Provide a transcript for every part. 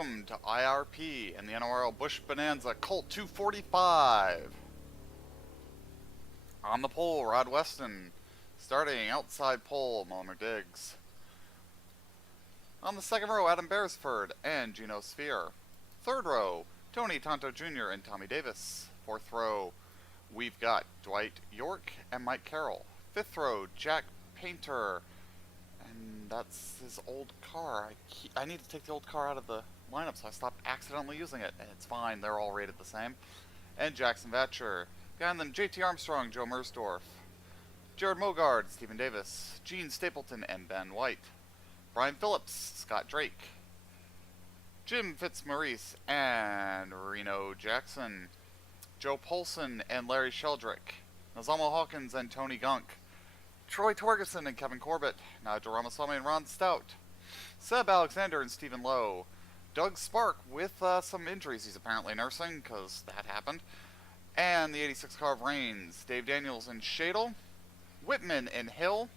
welcome to IRP and the NORL Busch Bonanza Colt 245. On the pole, Rod Weston. Starting outside pole, Mulliner Diggs. On the second row, Adam Beresford and Gino Sphere. Third row, Tony Tonto Jr. and Tommy Davis. Fourth row, we've got Dwight York and Mike Carroll. Fifth row, Jack Painter. And that's his old car. I need to take the old car out of the lineup, so I stopped accidentally using it. And it's fine, they're all rated the same. And Jackson Vatcher. Behind them, JT Armstrong, Joe Mersdorf. Jared Mogard, Stephen Davis. Gene Stapleton, and Ben White. Brian Phillips, Scott Drake. Jim Fitzmaurice, and Reno Jackson. Joe Polson, and Larry Sheldrick. Nazamo Hawkins, and Tony Gunk. Troy Torgerson and Kevin Corbett, Nigel Ramaswamy and Ron Stout, Seb Alexander and Stephen Lowe, Doug Spark with some injuries he's apparently nursing, because that happened, and the 86 car of Reigns, Dave Daniels and Shadle, Whitman and Hill,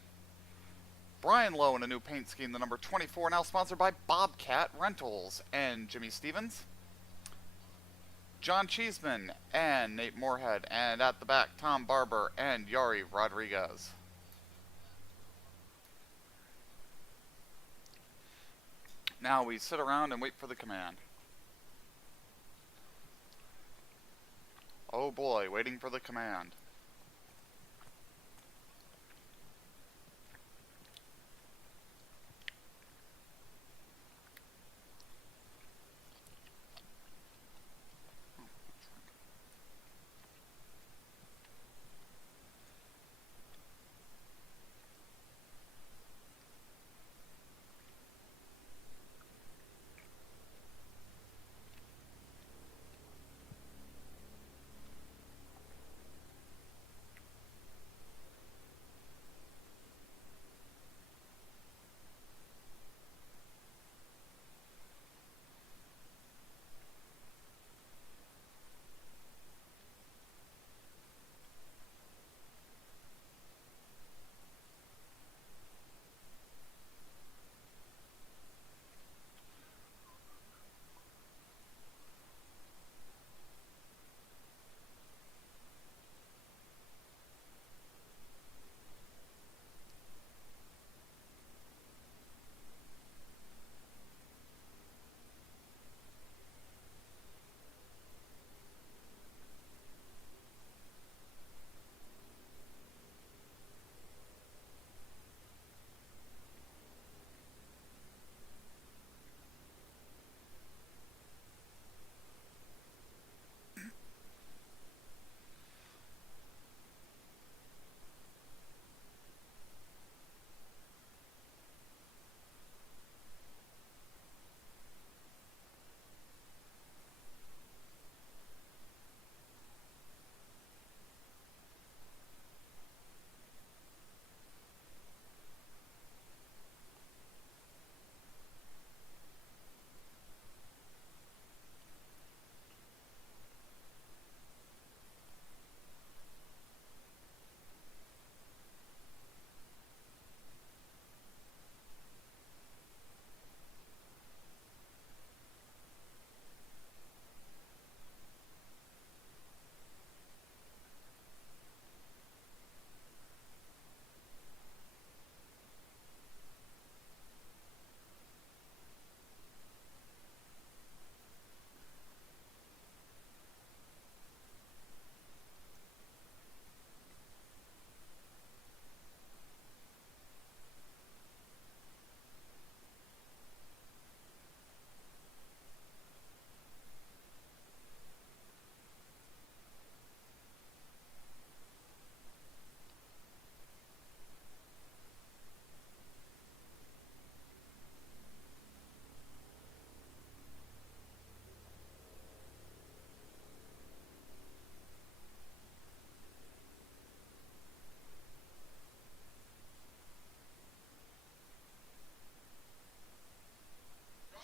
Brian Lowe in a new paint scheme, the number 24, now sponsored by Bobcat Rentals, and Jimmy Stevens, John Cheeseman and Nate Moorhead, and at the back, Tom Barber and Yari Rodriguez. Now we sit around and wait for the command. Oh boy, waiting for the command.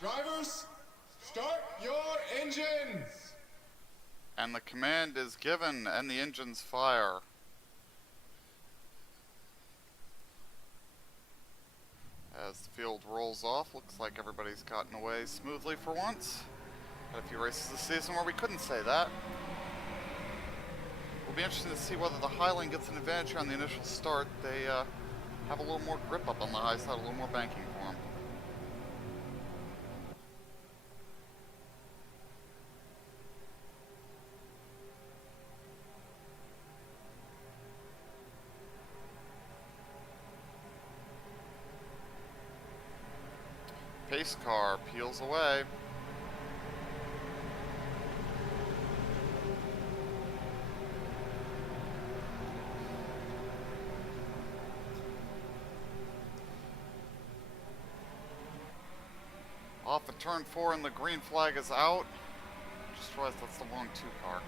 Drivers, start your engines! And the command is given, and the engines fire. As the field rolls off, looks like everybody's gotten away smoothly for once. Had a few races this season where we couldn't say that. Will be interesting to see whether the Highland gets an advantage here on the initial start. They have a little more grip up on the high side, a little more banking for them. Pace car peels away. Off at turn 4 and the green flag is out. Just realized that's the wrong 2 car.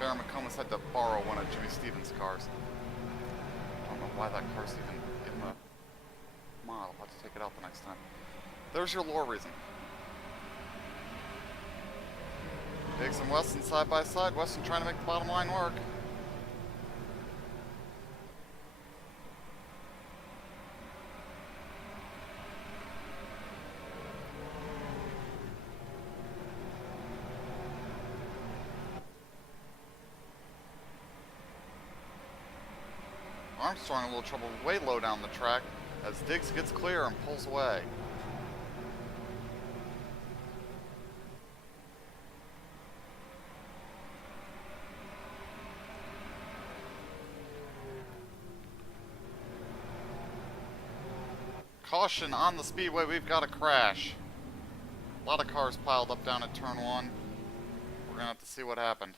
Baron McComas had to borrow one of Jimmy Stevens' cars. Don't know why that car's even in the model. I'll have to take it out the next time. There's your lore reason. Biggs and Weston side by side. Weston trying to make the bottom line work. Armstrong in a little trouble way low down the track as Diggs gets clear and pulls away. Caution on the speedway, we've got a crash. A lot of cars piled up down at turn 1. We're gonna have to see what happened.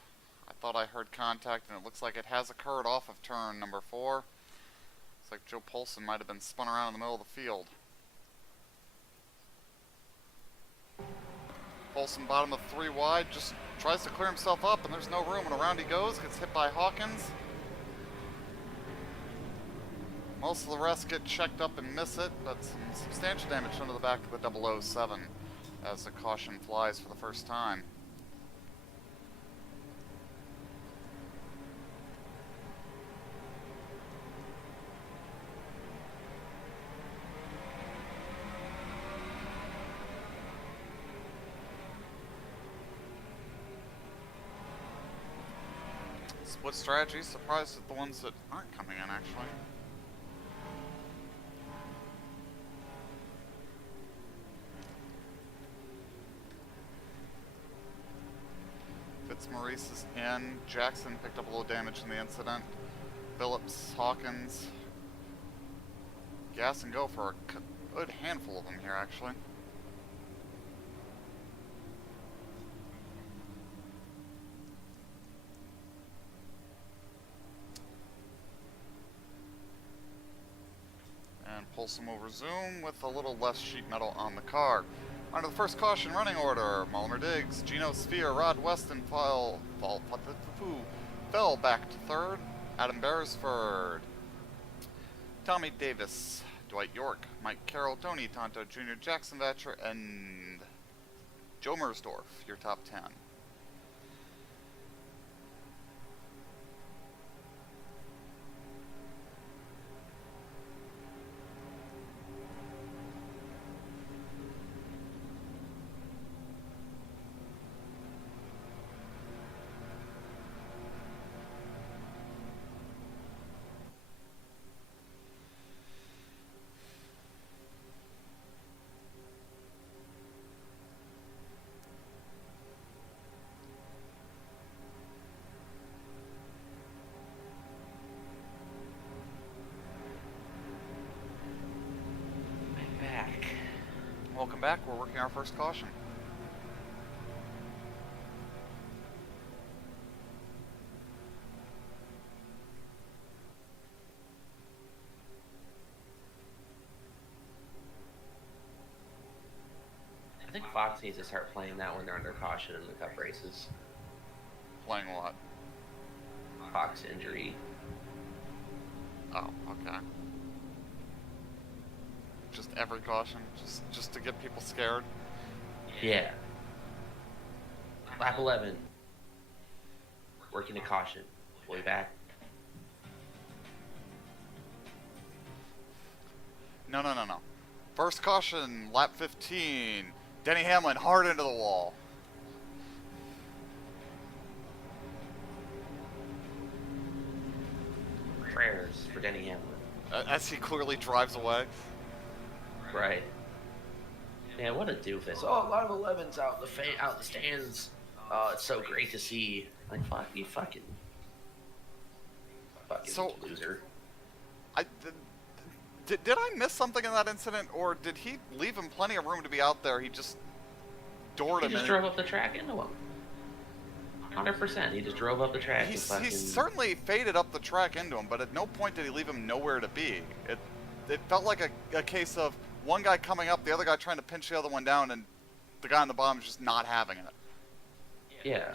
I thought I heard contact and it looks like it has occurred off of turn number 4. Looks like Joe Polson might have been spun around in the middle of the field. Polson bottom of 3 wide, just tries to clear himself up and there's no room and around he goes, gets hit by Hawkins. Most of the rest get checked up and miss it, but some substantial damage done to the back of the 007 as the caution flies for the first time. Split strategy, surprised at the ones that aren't coming in actually. Fitzmaurice is in. Jackson picked up a little damage in the incident. Phillips, Hawkins. Gas and go for a good handful of them here actually. And Polson will resume with a little less sheet metal on the car. Under the first caution running order, Mullimer Diggs, Gino Sphere, Rod Weston fell back to 3rd, Adam Beresford, Tommy Davis, Dwight York, Mike Carroll, Tony Tonto Jr., Jackson Vatcher, and Joe Mersdorf, your top 10. Welcome back, we're working our first caution. I think Fox needs to start playing that when they're under caution in the cup races. Playing what? Fox injury. Oh, okay. Just every caution, just to get people scared. Yeah. Lap 11. Working a caution. Way back. No, no, no, no. First caution, lap 15. Denny Hamlin hard into the wall. Prayers for Denny Hamlin. As he clearly drives away. Right. Man, what a doofus. Oh, a lot of 11s out in the stands. Oh, it's so great to see. Like, fuck you, fucking So, loser. Did I miss something in that incident, or did he leave him plenty of room to be out there? He just doored He him. just drove up the track into him. 100%. He just drove up the track. He certainly faded up the track into him, but at no point did he leave him nowhere to be. It felt like a case of one guy coming up, the other guy trying to pinch the other one down, and the guy on the bottom just not having it. Yeah.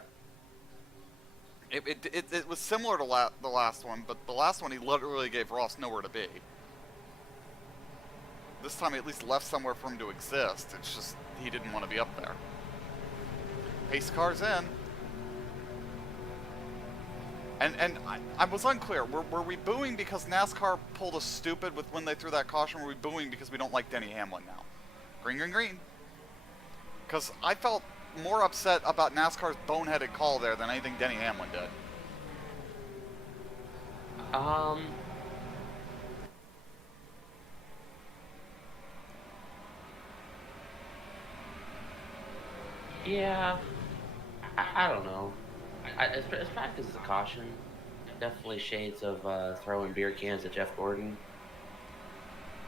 It was similar to the last one, but the last one he literally gave Ross nowhere to be. This time he at least left somewhere for him to exist. It's just he didn't want to be up there. Pace car's in. And I was unclear. Were we booing because NASCAR pulled us stupid with when they threw that caution? Or were we booing because we don't like Denny Hamlin now? Green, green, green. Because I felt more upset about NASCAR's boneheaded call there than anything Denny Hamlin did. Yeah. I don't know. It's probably because it's a caution. Definitely shades of throwing beer cans at Jeff Gordon.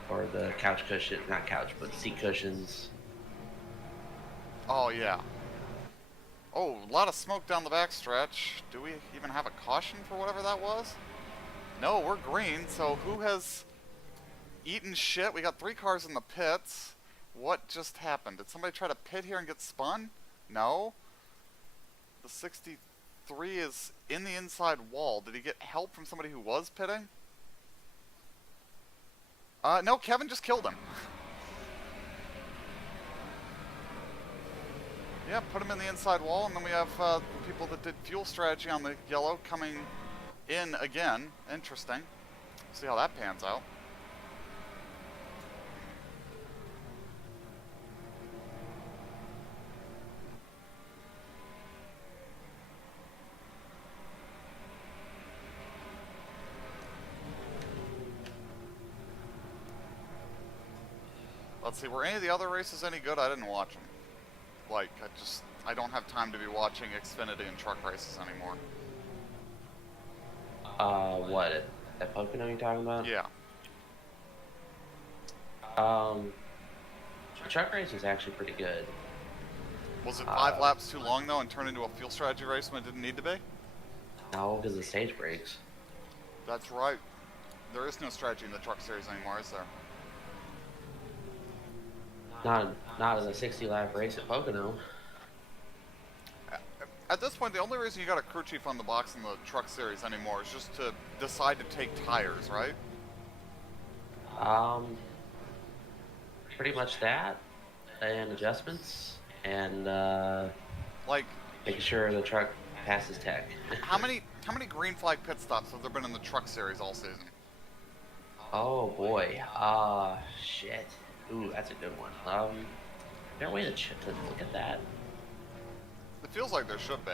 Or the couch cushion, not couch, but seat cushions. Oh, yeah. Oh, a lot of smoke down the backstretch. Do we even have a caution for whatever that was? No, we're green, so who has eaten shit? We got 3 cars in the pits. What just happened? Did somebody try to pit here and get spun? No. The 63 is in the inside wall. Did he get help from somebody who was pitting? No, Kevin just killed him. Yeah, put him in the inside wall, and then we have people that did fuel strategy on the yellow coming in again. Interesting. See how that pans out. Let's see, were any of the other races any good? I didn't watch them. Like, I don't have time to be watching Xfinity and truck races anymore. What? At Pocono you're talking about? Yeah. The truck race was actually pretty good. Was it 5 laps too long, though, and turned into a fuel strategy race when it didn't need to be? No, because the stage breaks. That's right. There is no strategy in the truck series anymore, is there? Not in a 60-lap race at Pocono. At this point, the only reason you got a crew chief on the box in the truck series anymore is just to decide to take tires, right? Pretty much that, and adjustments, and Like, making sure the truck passes tech. how many green flag pit stops have there been in the truck series all season? Oh boy. Shit. Ooh, that's a good one. Is there a way to look at that? It feels like there should be.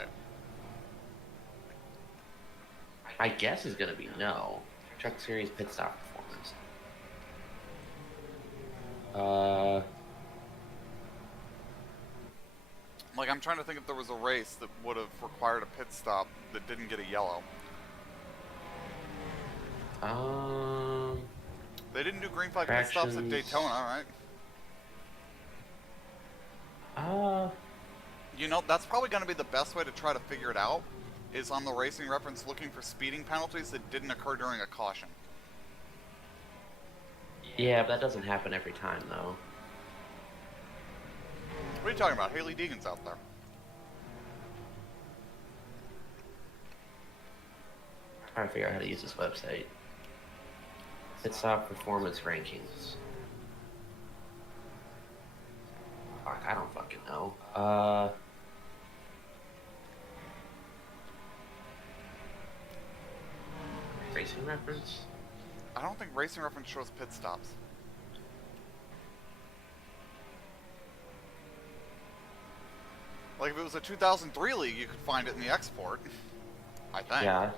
My guess is gonna be no. Truck series pit stop performance. Like, I'm trying to think if there was a race that would have required a pit stop that didn't get a yellow. They didn't do green flag pit stops at Daytona, right? You know, that's probably going to be the best way to try to figure it out, is on the racing reference looking for speeding penalties that didn't occur during a caution. Yeah, but that doesn't happen every time, though. What are you talking about? Haley Deegan's out there. I'm trying to figure out how to use this website. Pit stop performance rankings. Fuck, I don't fucking know. Racing reference? I don't think racing reference shows pit stops. Like if it was a 2003 league, you could find it in the export. I think. Yeah.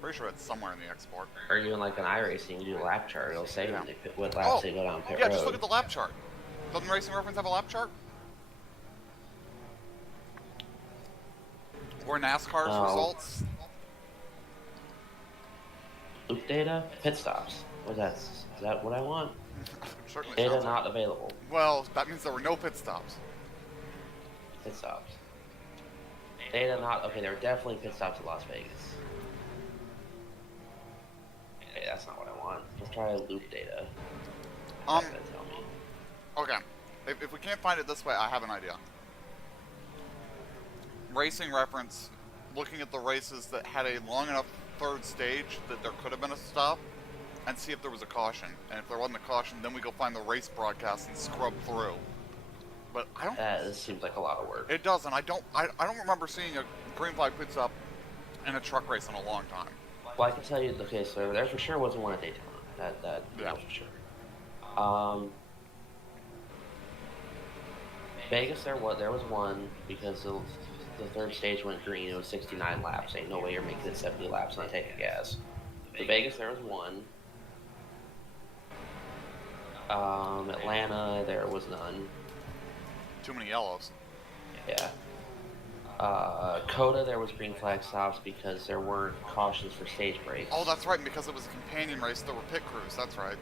Pretty sure it's somewhere in the export. Or even like an iRacing, you do a lap chart. It'll say Yeah. what laps they go down pit yeah, road. just look at the lap chart. Doesn't Racing Reference have a lap chart? Or NASCAR's No. results? Loop data, pit stops. Is that what I want? Certainly Data sounds like- not available. Well, that means there were no pit stops. Pit stops. Data not okay. There were definitely pit stops at Las Vegas. Okay, that's not what I want. Let's try loop data. What's that gonna tell me? Okay. If we can't find it this way, I have an idea. Racing Reference, looking at the races that had a long enough third stage that there could have been a stop, and see if there was a caution. And if there wasn't a caution, then we go find the race broadcast and scrub through. But I don't. This seems like a lot of work. It doesn't. I don't remember seeing a green flag pit stop in a truck race in a long time. Well, I can tell you. Okay, so there for sure wasn't one at Daytona. That Yeah. for sure. Vegas, there was one because the third stage went green. It was 69 laps. Ain't no way you're making it 70 laps not taking gas. So Vegas, there was one. Atlanta, there was none. Too many yellows. Yeah. Coda, there was green flag stops because there weren't cautions for stage breaks. Oh, that's right, because it was a companion race, there were pit crews, that's right.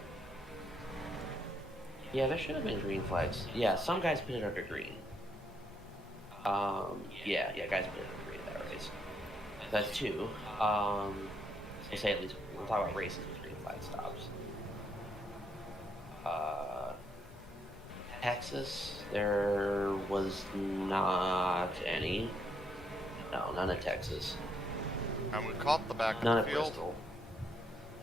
Yeah, there should have been green flags. Yeah, some guys pitted under green. Yeah, guys pitted under green in that race. That's two. We'll say at least, we'll talk about races with green flag stops. Texas, there was not any. No, none at Texas. And we caught the back None of at the field. Bristol.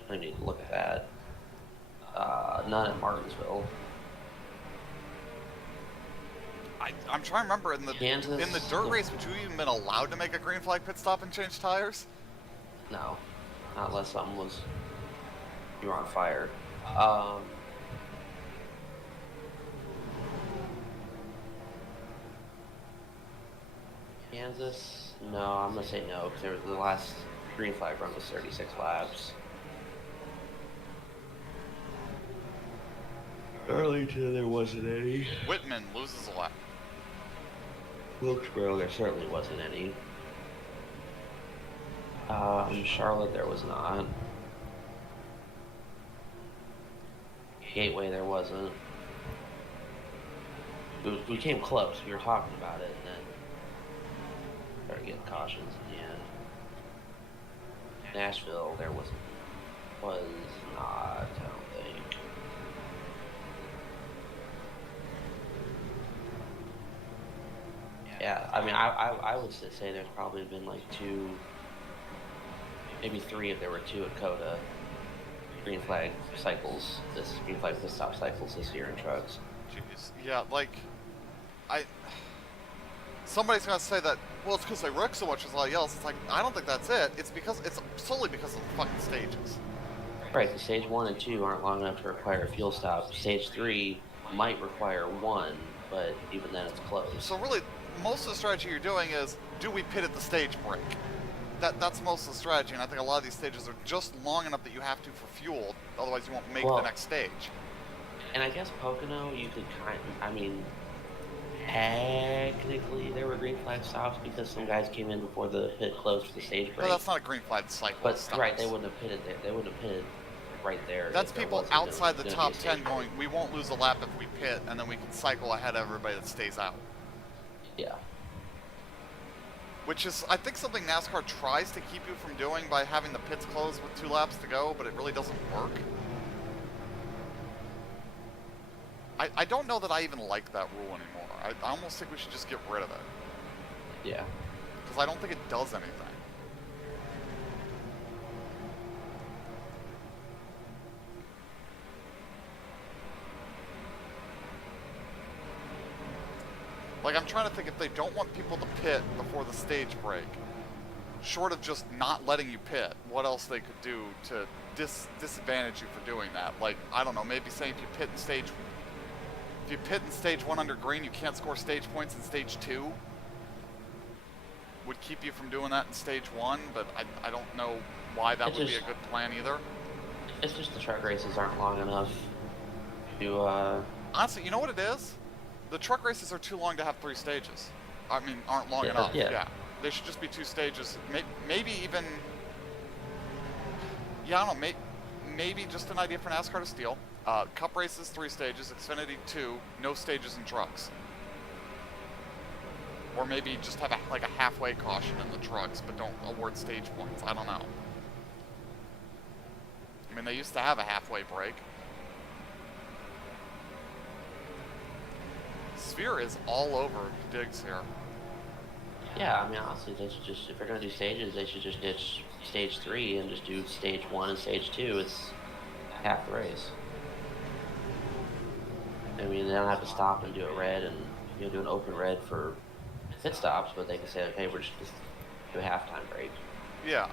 I need to look at that. None at Martinsville. I'm trying to remember, in the Kansas, dirt race, would you even been allowed to make a green flag pit stop and change tires? No, not unless something was you were on fire. Kansas, no, I'm gonna say no because the last green flag run was 36 laps. Arlington, there wasn't any. Whitman loses a lap. Wilkesboro, there certainly wasn't any. Charlotte, there was not. Gateway, there wasn't. We came close. We were talking about it, and then started getting cautions in the end. Nashville, there was not, I don't think. Yeah, I mean, I would say there's probably been like two, maybe three if there were two at Coda green flag cycles, green flag pit stop cycles this year in trucks. Jeez. Yeah, like, somebody's gonna say that, well, it's because they wreck so much, there's a lot of yells. It's like, I don't think that's it. It's solely because of the fucking stages. Right, the stage 1 and 2 aren't long enough to require a fuel stop. Stage 3 might require one, but even then it's close. So really, most of the strategy you're doing is, do we pit at the stage break? That's most of the strategy, and I think a lot of these stages are just long enough that you have to for fuel, otherwise you won't make the next stage. And I guess Pocono, you could technically there were green flag stops because some guys came in before the pit closed for the stage break. But that's not a green flag cycle. But stops. right, they wouldn't have pitted there. They wouldn't have pitted right there. That's people outside the gonna top be a 10 stage going, we won't lose a lap if we pit, and then we can cycle ahead of everybody that stays out. Yeah. Which is, I think, something NASCAR tries to keep you from doing by having the pits closed with 2 laps to go, but it really doesn't work. I don't know that I even like that rule anymore. I almost think we should just get rid of it. Yeah. Because I don't think it does anything. Like, I'm trying to think, if they don't want people to pit before the stage break, short of just not letting you pit, what else they could do to disadvantage you for doing that? Like, I don't know, maybe saying if you pit in stage if you pit in stage 1 under green, you can't score stage points in stage 2. Would keep you from doing that in stage 1, but I don't know why that would be a good plan either. It's just the truck races aren't long enough to, Honestly, you know what it is? The truck races are too long to have 3 stages. I mean, aren't long enough. Yeah. They should just be 2 stages. Maybe even... Yeah, I don't know. Maybe just an idea for NASCAR to steal. Cup races, 3 stages. Xfinity, 2. No stages in trucks. Or maybe just have like a halfway caution in the trucks, but don't award stage points. I don't know. I mean, they used to have a halfway break. Sphere is all over Diggs here. Yeah, I mean, honestly, they should just, if they're going to do stages, they should just ditch stage 3 and just do stage 1 and stage 2. It's half the race. I mean, they don't have to stop and do a red and, you know, do an open red for pit stops, but they can say, okay, we're just do a halftime break. Yeah,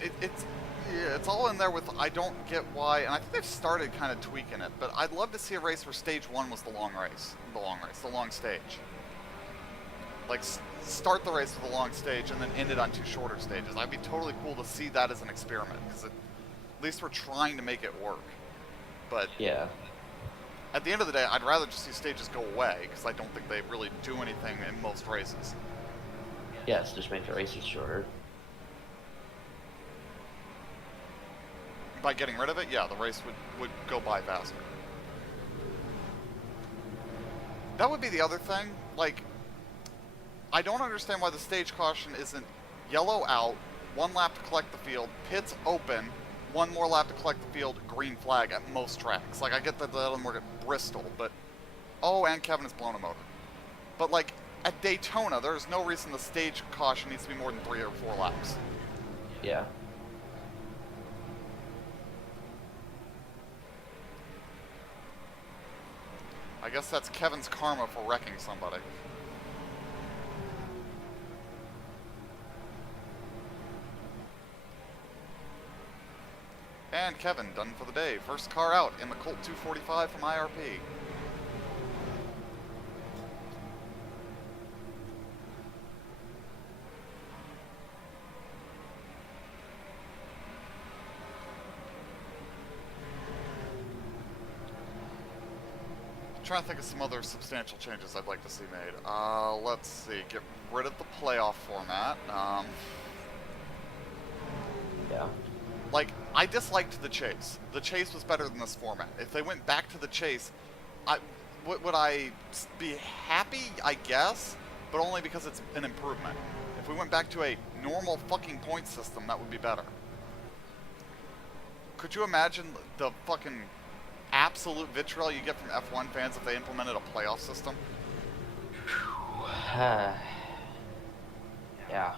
it's all in there with I don't get why, and I think they've started kind of tweaking it, but I'd love to see a race where stage 1 was the long stage. Like, start the race with a long stage and then end it on 2 shorter stages. I'd be totally cool to see that as an experiment, because at least we're trying to make it work. But yeah, at the end of the day, I'd rather just see stages go away, because I don't think they really do anything in most races. yes, just make the races shorter. By getting rid of it, yeah, the race would go by faster. That would be the other thing. Like, I don't understand why the stage caution isn't yellow out, 1 lap to collect the field, pits open, 1 more lap to collect the field, green flag at most tracks. Like, I get that doesn't work at Bristol, but... Oh, and Kevin has blown a motor. But, like, at Daytona, there's no reason the stage caution needs to be more than 3 or 4 laps. Yeah. I guess that's Kevin's karma for wrecking somebody. And Kevin, done for the day. First car out in the Colt 245 from IRP. Trying to think of some other substantial changes I'd like to see made. Let's see. Get rid of the playoff format. Yeah. Like, I disliked the chase. The chase was better than this format. If they went back to the chase, would I be happy? I guess, but only because it's an improvement. If we went back to a normal fucking point system, that would be better. Could you imagine the fucking absolute vitriol you get from F1 fans if they implemented a playoff system? Yeah.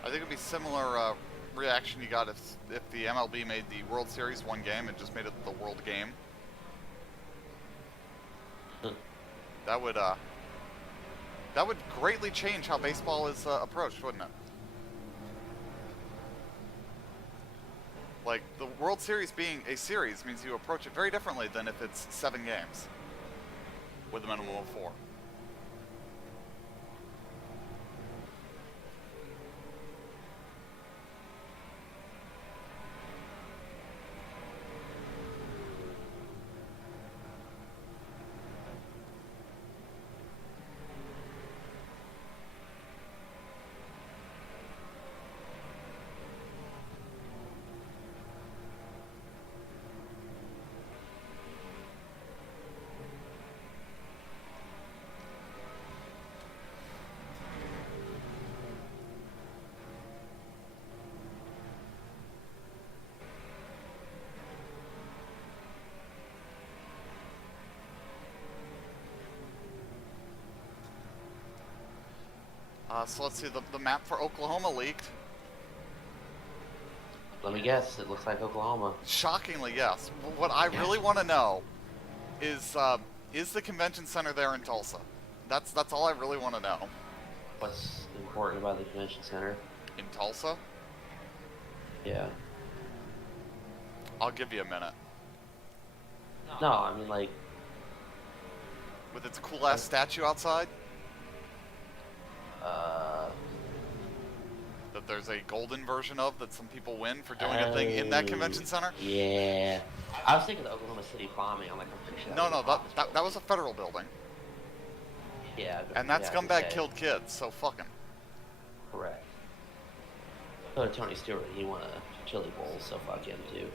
I think it'd be similar reaction you got if the MLB made the World Series one game and just made it the World Game. That would greatly change how baseball is approached, wouldn't it? Like, the World Series being a series means you approach it very differently than if it's 7 games with a minimum of 4. So let's see, the map for Oklahoma leaked. Let me guess. It looks like Oklahoma. Shockingly, yes. What I really want to know is the convention center there in Tulsa? That's all I really want to know. What's important about the convention center? In Tulsa? Yeah. I'll give you a minute. No, I mean like. With its cool-ass statue outside? That there's a golden version of that some people win for doing a thing in that convention center? Yeah. I was thinking the Oklahoma City bombing. I'm like, I'm pretty sure That was a federal building. Yeah. And that yeah, scumbag okay. killed kids, so fuck him. Correct. So did Tony Stewart. He won a chili bowl, so fuck him too.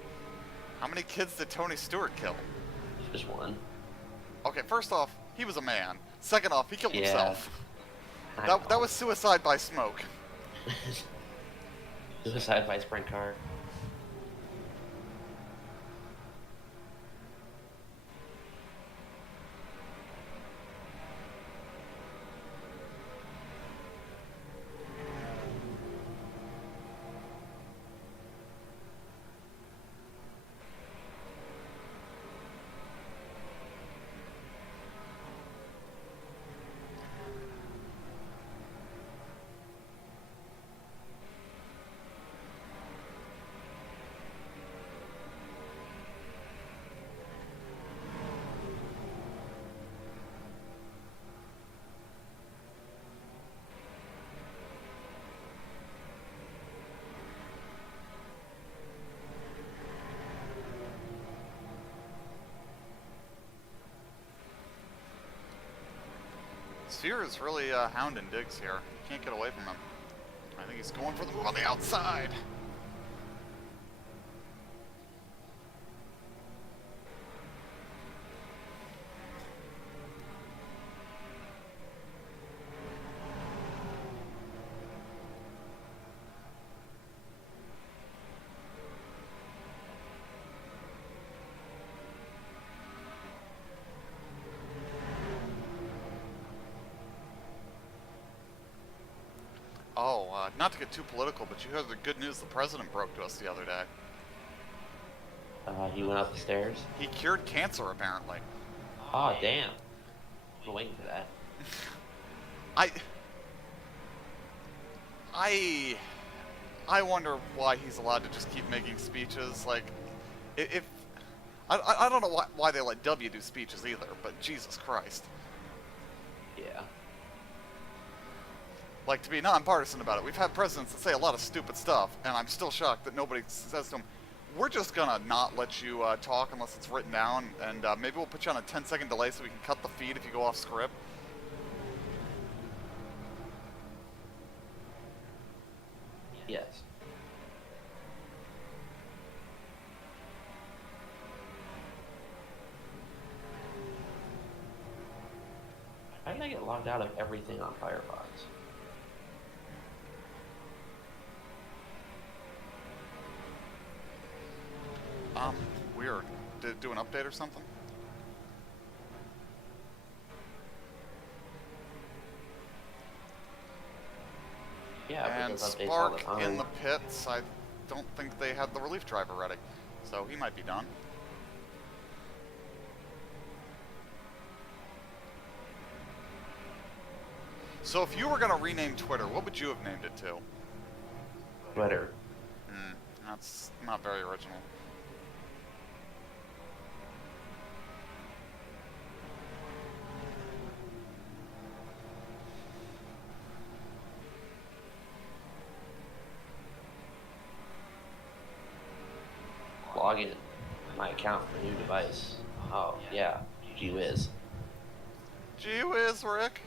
How many kids did Tony Stewart kill? Just one. Okay, first off, he was a man. Second off, he killed Yeah. himself. I That know. was suicide by smoke. Suicide by sprint car. Sphere is really hounding Diggs here. Can't get away from him. I think he's going for them on the outside. Oh, not to get too political, but you heard the good news the president broke to us the other day. He went up the stairs. He cured cancer, apparently. Oh damn! I'm waiting for that. I wonder why he's allowed to just keep making speeches. Like, if I don't know why they let W do speeches either, but Jesus Christ. Yeah. Like, to be nonpartisan about it, we've had presidents that say a lot of stupid stuff, and I'm still shocked that nobody says to them, we're just gonna not let you talk unless it's written down, and maybe we'll put you on a 10-second delay so we can cut the feed if you go off script. Yes. How did I get logged out of everything on Firefox? Weird. Did it do an update or something? Yeah, but And those updates all the Spark time. in the pits, I don't think they had the relief driver ready. So he might be done. So if you were going to rename Twitter, what would you have named it to? Twitter. That's not very original. Log in my account for a new device. Oh yeah, gee whiz. Gee whiz, Rick.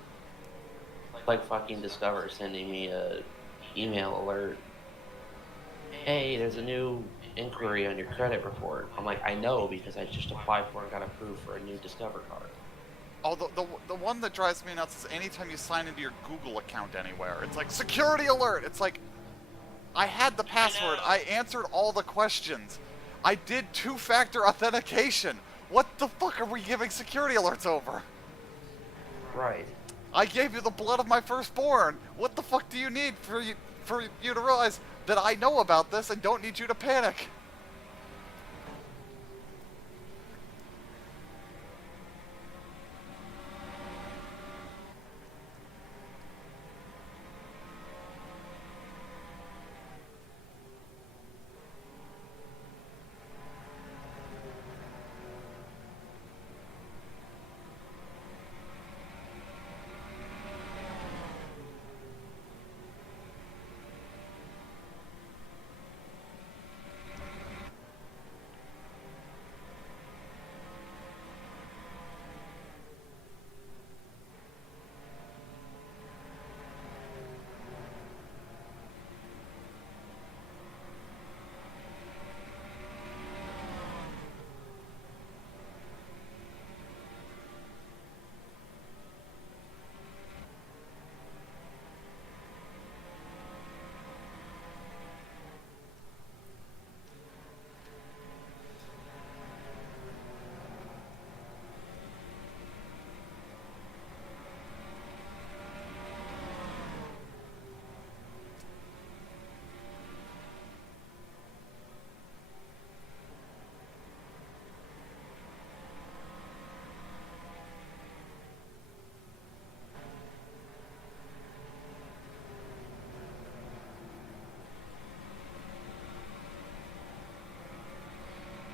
Like fucking Discover sending me a email alert. Hey, there's a new inquiry on your credit report. I'm like, I know because I just applied for and got approved for a new Discover card. Oh, the one that drives me nuts is anytime you sign into your Google account anywhere, it's like, security alert! It's like, I had the password, I answered all the questions, I did two-factor authentication. What the fuck are we giving security alerts over? Right. I gave you the blood of my firstborn. What the fuck do you need for you to realize that I know about this and don't need you to panic?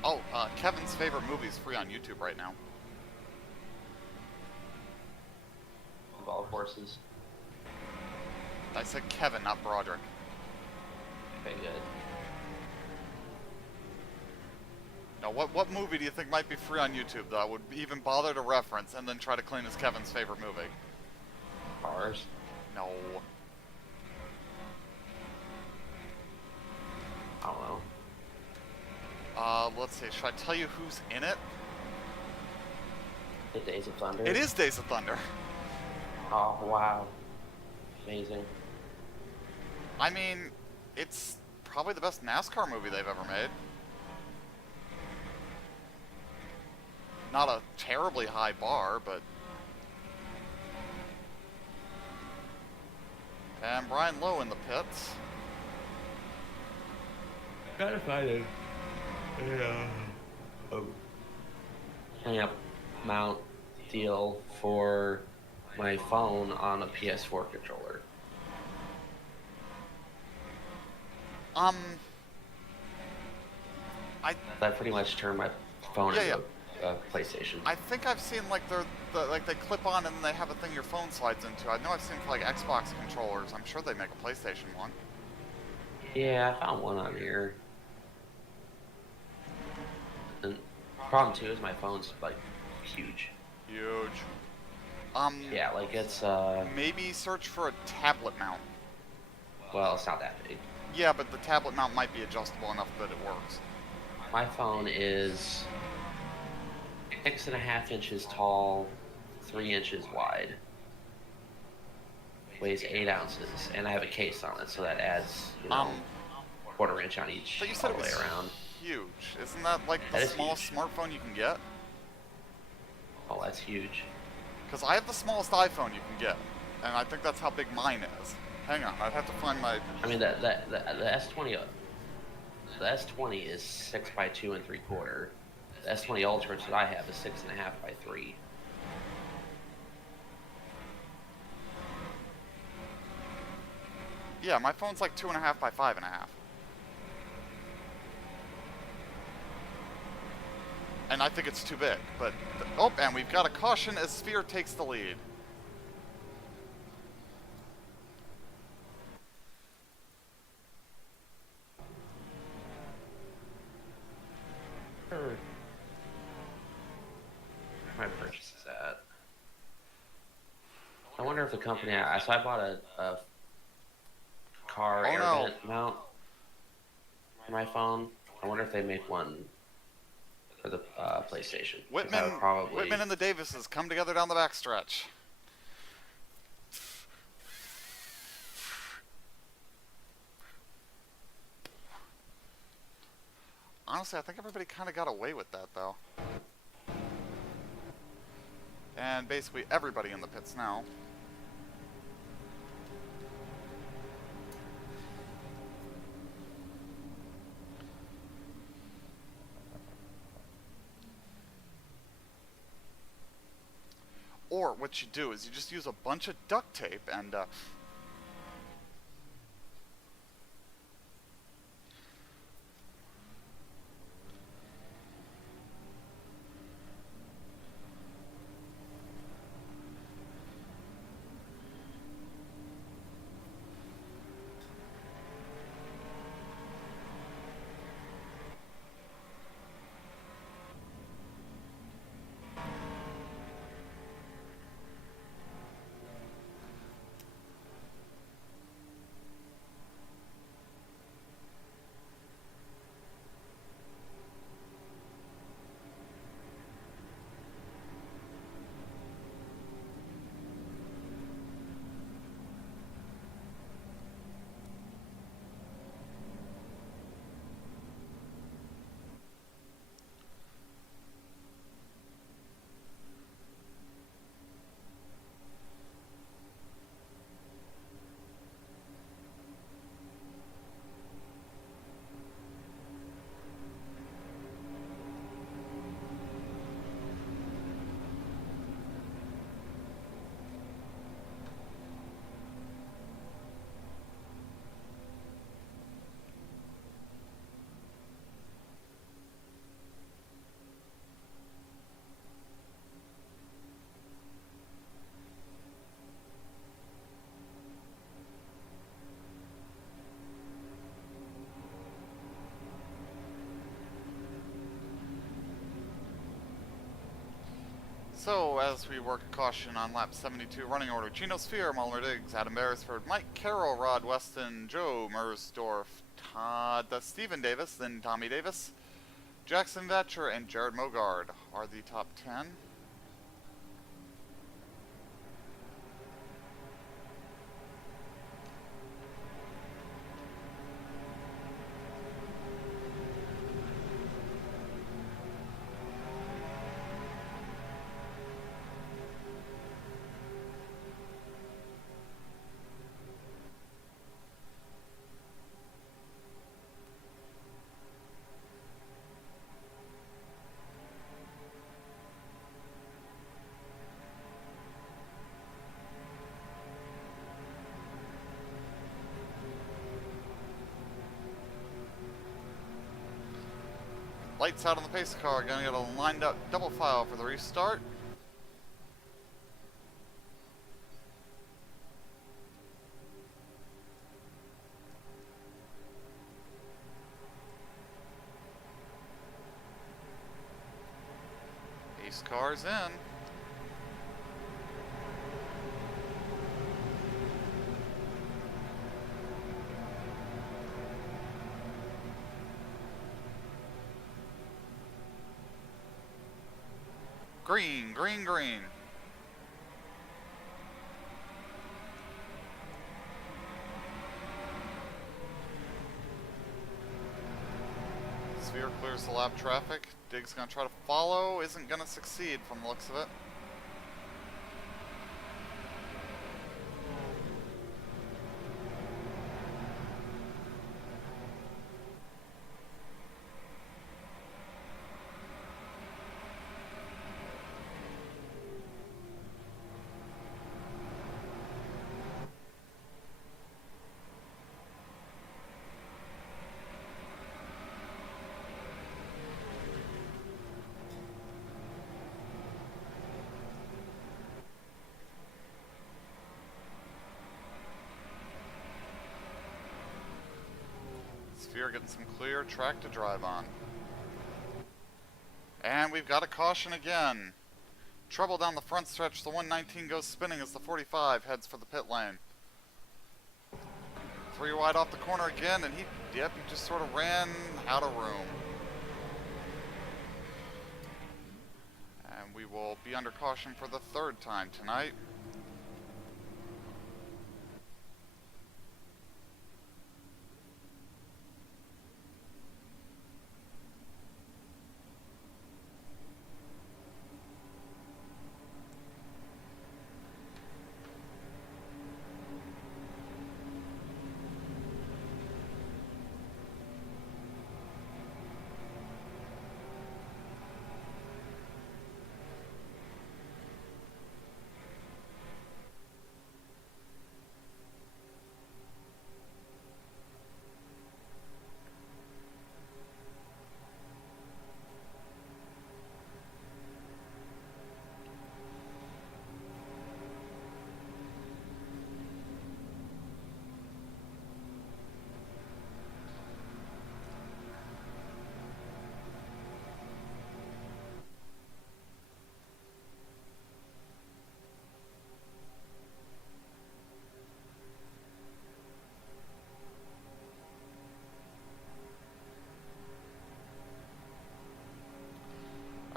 Oh, Kevin's favorite movie is free on YouTube right now. Golf horses. I said Kevin, not Broderick. Okay, good. Now, what movie do you think might be free on YouTube that I would even bother to reference and then try to claim as Kevin's favorite movie? Cars. No. I don't know. Let's see. Should I tell you who's in it? The Days of Thunder. It is Days of Thunder. Oh, wow. Amazing. I mean, it's probably the best NASCAR movie they've ever made. Not a terribly high bar, but... And Brian Lowe in the pits. Gotta find it. Yeah. Hang up mount deal for my phone on a PS4 controller. I pretty much turn my phone into a PlayStation. I think I've seen like like they clip on and they have a thing your phone slides into. I know I've seen for like Xbox controllers. I'm sure they make a PlayStation one. Yeah, I found one on here. And problem too is my phone's like huge. Huge. Yeah, like it's Maybe search for a tablet mount. well, it's not that big. Yeah, but the tablet mount might be adjustable enough that it works. My phone is 6.5 inches tall, 3 inches wide. Weighs 8 ounces, and I have a case on it, so that adds, you know, quarter inch on each But you said all it the way was around. huge. Isn't that like the That is smallest huge. smartphone you can get? Oh, that's huge. Because I have the smallest iPhone you can get, and I think that's how big mine is. Hang on, I'd have to find my... I mean, the S20, the S20 is 6 by 2 3/4. The S20 Ultra that I have is 6.5 by 3. Yeah, my phone's like 2.5 by 5.5. And I think it's too big, but... Oh, and we've got a caution as Sphere takes the lead. Where my purchase is at. I wonder if the company. So I bought a car air vent mount for my phone. I wonder if they make one for the PlayStation. 'Cause I would probably... Whitman and the Davises come together down the backstretch. Honestly, I think everybody kind of got away with that, though. And basically everybody in the pits now. what you do is you just use a bunch of duct tape and so, as we work a caution on lap 72, running order: Gino Sphere, Muller Diggs, Adam Beresford, Mike Carroll, Rod Weston, Joe Mersdorf, Stephen Davis, then Tommy Davis, Jackson Vetcher, and Jared Mogard are the top 10. Lights out on the pace car, gonna get a lined up double file for the restart. Pace car's in. Green, green, green. Sphere clears the lap traffic. Diggs gonna try to follow, isn't gonna succeed from the looks of it. Sphere getting some clear track to drive on. And we've got a caution again. Trouble down the front stretch. The 119 goes spinning as the 45 heads for the pit lane. 3 wide off the corner again, and he just sort of ran out of room. And we will be under caution for the 3rd time tonight.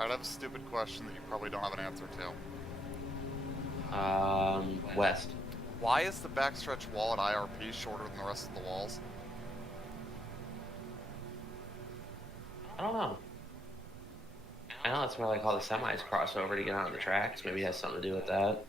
Alright, I have a stupid question that you probably don't have an answer to. West. Why is the backstretch wall at IRP shorter than the rest of the walls? I don't know. I know that's where like all the semis cross over to get onto the tracks. Maybe it has something to do with that.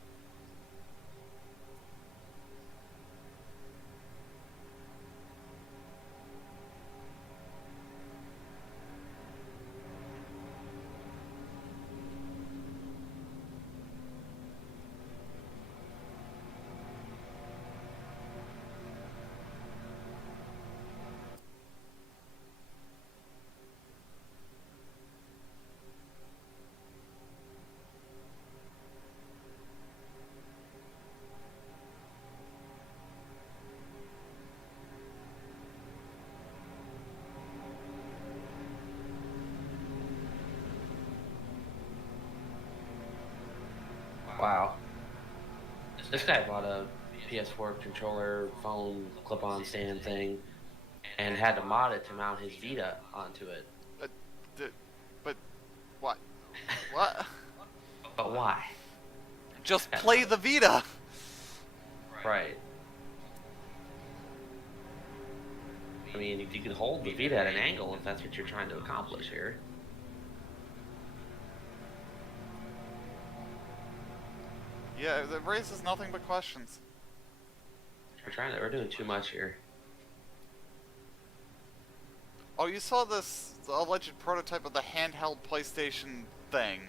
Wow. This guy bought a PS4 controller, phone, clip-on stand thing, and had to mod it to mount his Vita onto it. But what? What? But why? Just play the Vita! Right. I mean, you could hold the Vita at an angle if that's what you're trying to accomplish here. Yeah, it raises nothing but questions. We're doing too much here. Oh, you saw this alleged prototype of the handheld PlayStation thing.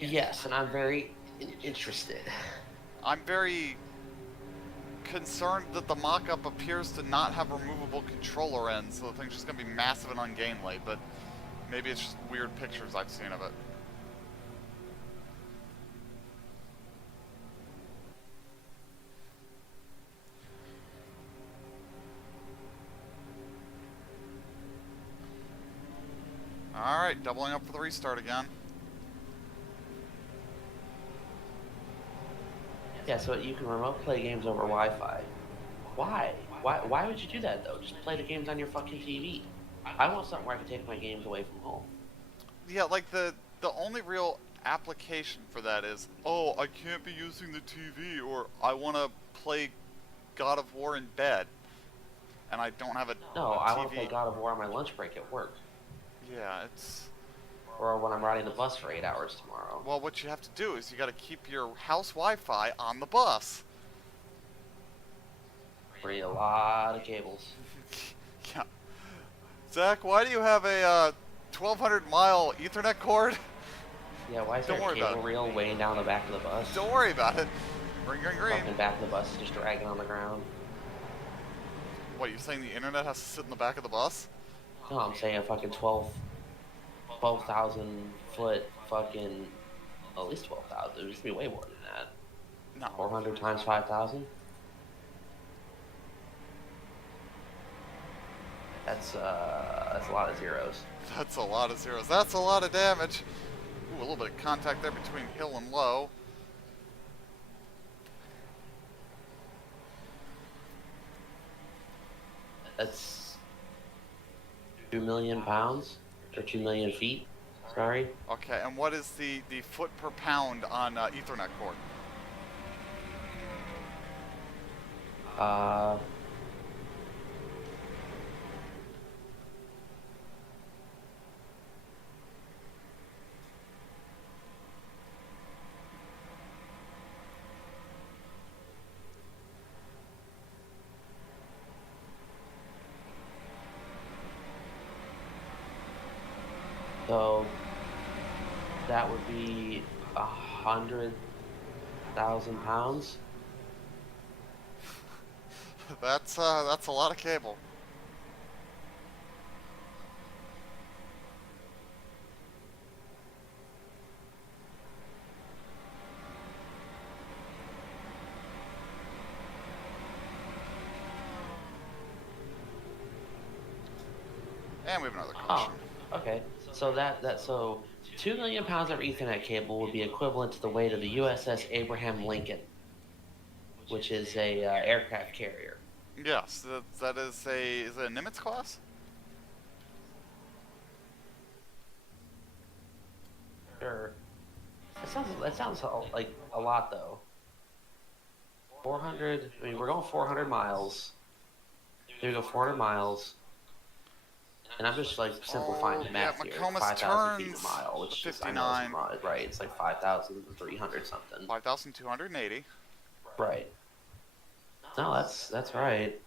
Yes, and I'm very interested. I'm very concerned that the mock-up appears to not have removable controller ends, so the thing's just going to be massive and ungainly, but maybe it's just weird pictures I've seen of it. Alright, doubling up for the restart again. Yeah, so you can remote play games over Wi-Fi. Why? Why would you do that, though? Just play the games on your fucking TV. I want something where I can take my games away from home. Yeah, like the only real application for that is, oh, I can't be using the TV, or I want to play God of War in bed, and I don't have a No, TV. I want to play God of War on my lunch break at work. Yeah, it's... Or when I'm riding the bus for 8 hours tomorrow. Well, what you have to do is you got to keep your house Wi-Fi on the bus. Bring a lot of cables. Yeah. Zach, why do you have a 1,200-mile Ethernet cord? Yeah, why is Don't there a worry about cable it. reel weighing down the back of the bus? Don't worry about it. Green. Fucking back of the bus is just dragging on the ground. What, you saying the internet has to sit in the back of the bus? No, I'm saying a fucking 12,000 foot fucking, at least 12,000. It used to be way more than that. No. 400 times 5,000? That's a lot of zeros. That's a lot of zeros. That's a lot of damage. Ooh, a little bit of contact there between hill and low. That's 2 million pounds, or 2 million feet. Sorry. Okay, and what is the foot per pound on Ethernet cord? So that would be 100,000 pounds. That's a lot of cable. And we have another question. Oh, okay. So so 2 million pounds of Ethernet cable would be equivalent to the weight of the USS Abraham Lincoln, which is a aircraft carrier. Yes, that is it a Nimitz class? That sounds like a lot, though. 400. I mean, we're going 400 miles. There you go, 400 miles. And I'm just like simplifying Oh, the yeah, math here. It's McComas 5,000 feet a turns mile, the which is, I know isn't 59. right. It's like 5,300 something. 5,280. Right. No, that's right.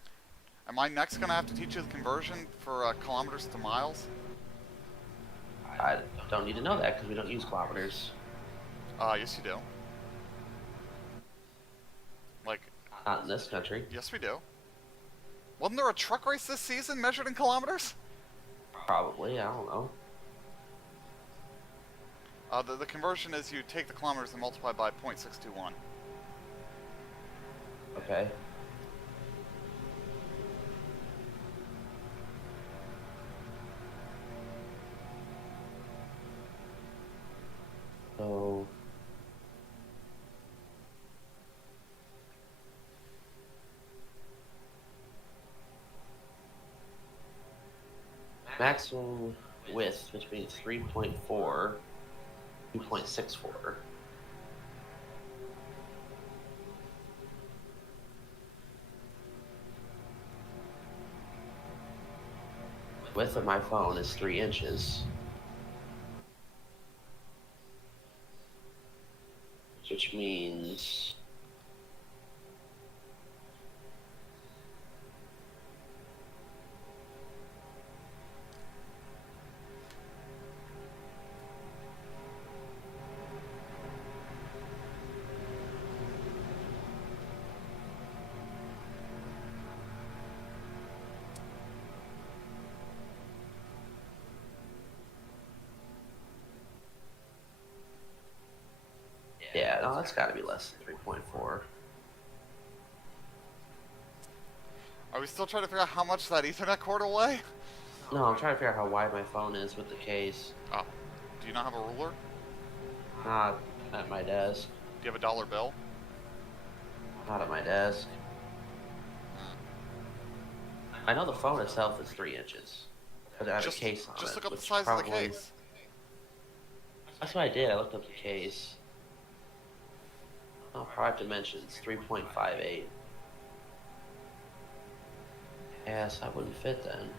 Am I next going to have to teach you the conversion for kilometers to miles? I don't need to know that because we don't use kilometers. Yes you do. Like, Not in this country. yes we do. Wasn't there a truck race this season measured in kilometers? Probably. I don't know. The conversion is you take the kilometers and multiply by 0.621. Okay. So maximum width, which means 3.4, 2.64. Width of my phone is 3 inches, which means yeah, no, that's got to be less than 3.4. Are we still trying to figure out how much that Ethernet cord will weigh? No, I'm trying to figure out how wide my phone is with the case. Oh, do you not have a ruler? Not at my desk. Do you have a dollar bill? Not at my desk. I know the phone itself is 3 inches. But I have a case on it. Just look up the which size of the probably- case. That's what I did. I looked up the case. Oh, product dimensions 3.58. Yes, I wouldn't fit then.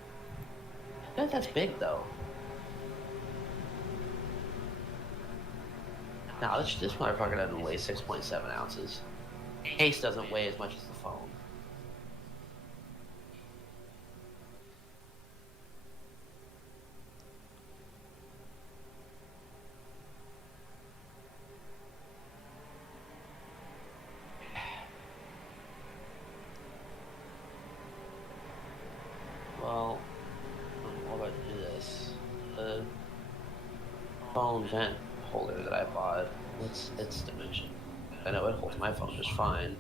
I bet that's big though. Now this motherfucker doesn't weigh 6.7 ounces. Case doesn't weigh as much as the phone. Well, what about do this? The phone vent holder that I bought, what's its dimension? I know it holds my phone just fine.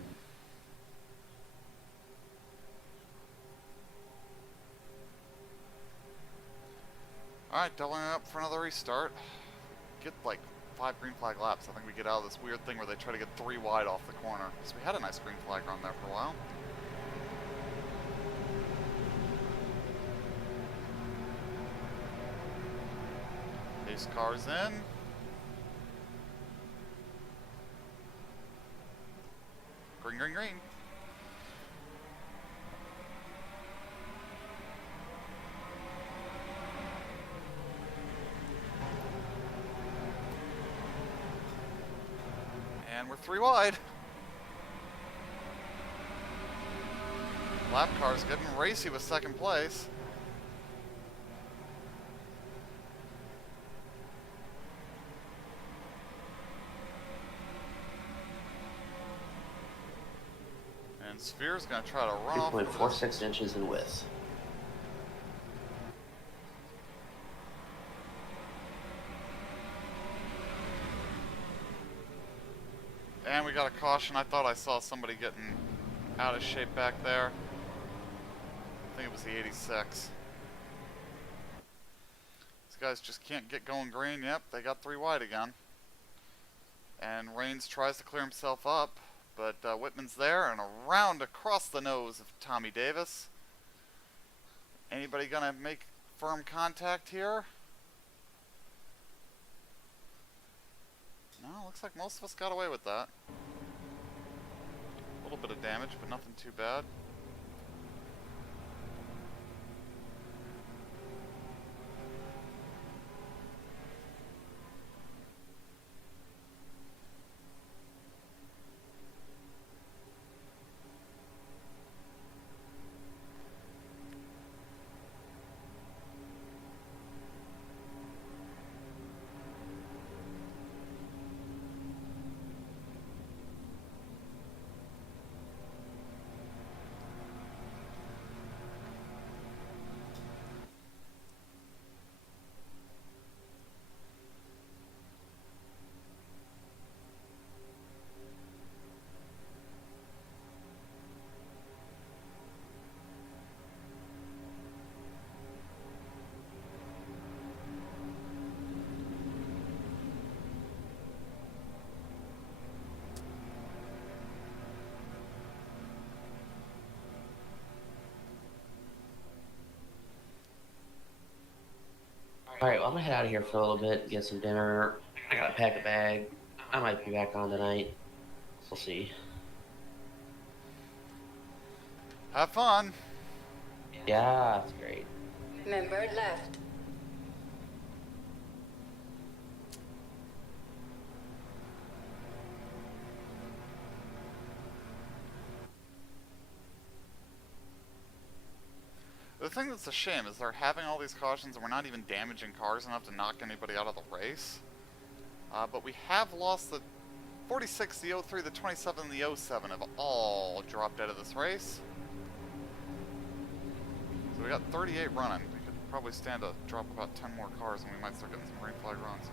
Alright, doubling it up for another restart. Get like 5 green flag laps. I think we get out of this weird thing where they try to get 3 wide off the corner. Because we had a nice green flag run there for a while. Pace cars in. Green, green, green. And we're 3 wide. Lap car's getting racy with second place. And Sphere's gonna try to run off. 2.46 inches in width. And we got a caution. I thought I saw somebody getting out of shape back there. I think it was the 86. These guys just can't get going green. Yep, they got 3 wide again. And Reigns tries to clear himself up, but Whitman's there and around across the nose of Tommy Davis. Anybody gonna make firm contact here? No, looks like most of us got away with that. A little bit of damage, but nothing too bad. Alright, well, I'm gonna head out of here for a little bit, get some dinner. I gotta pack a bag. I might be back on tonight. We'll see. Have fun! Yeah, it's great. Member left. The thing that's a shame is they're having all these cautions and we're not even damaging cars enough to knock anybody out of the race. But we have lost the 46, the 03, the 27, and the 07 have all dropped out of this race. So we got 38 running. We could probably stand to drop about 10 more cars and we might start getting some green flag runs.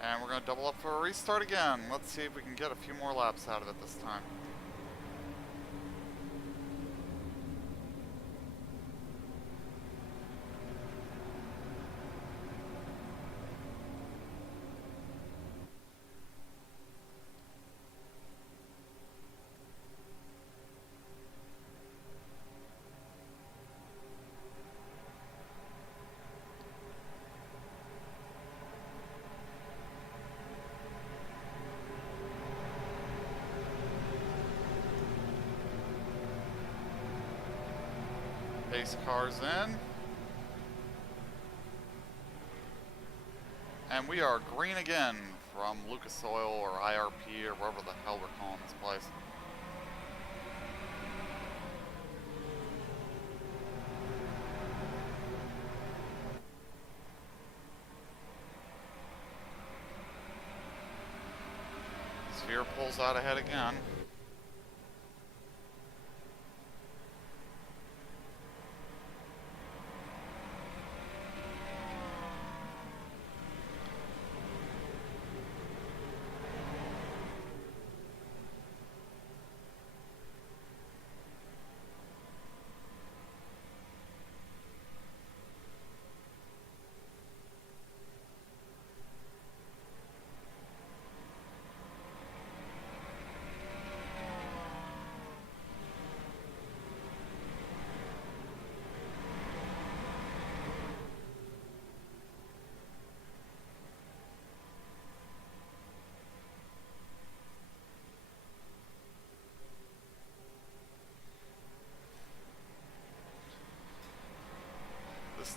And we're going to double up for a restart again. Let's see if we can get a few more laps out of it this time. Pace cars in. And we are green again from Lucas Oil or IRP or wherever the hell we're calling this place. Sphere pulls out ahead again.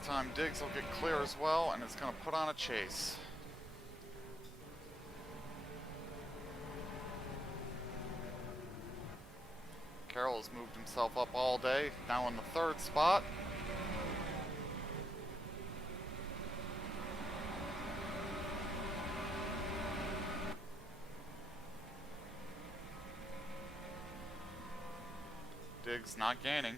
time Diggs will get clear as well, and it's going to put on a chase. Carroll has moved himself up all day, now in the 3rd spot. Diggs not gaining.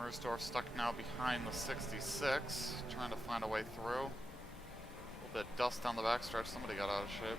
Mersdorf stuck now behind the 66, trying to find a way through. A little bit of dust down the backstretch, somebody got out of shape.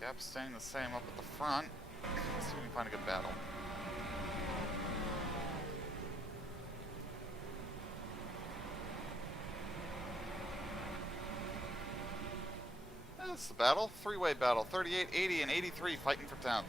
Gap staying the same up at the front. Let's see if we can find a good battle. That's the battle. 3-way battle. 38, 80, and 83 fighting for 10th.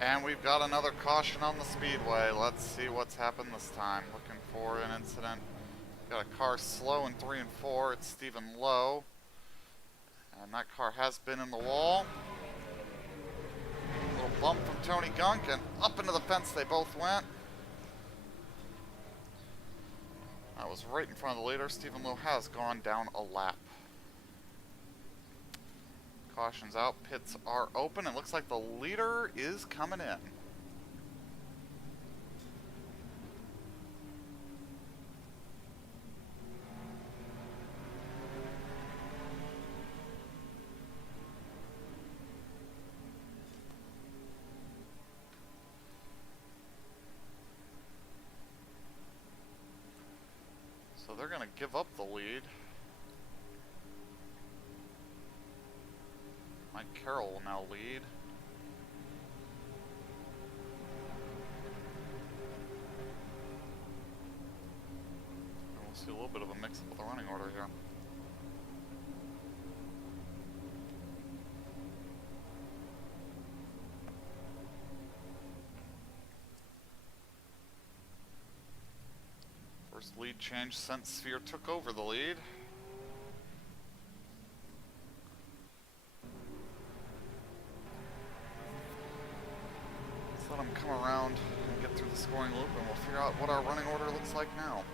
And we've got another caution on the speedway. Let's see what's happened this time. Looking for an incident. Got a car slow in 3 and 4. It's Stephen Lowe. And that car has been in the wall. A little bump from Tony Gunk, and up into the fence they both went. That was right in front of the leader. Stephen Lowe has gone down a lap. Caution's out, pits are open. It looks like the leader is coming in. So they're going to give up the lead. Mike Carroll will now lead. And we'll see a little bit of a mix-up with the running order here. First lead change since Sphere took over the lead. Let's let them come around and get through the scoring loop, and we'll figure out what our running order looks like now.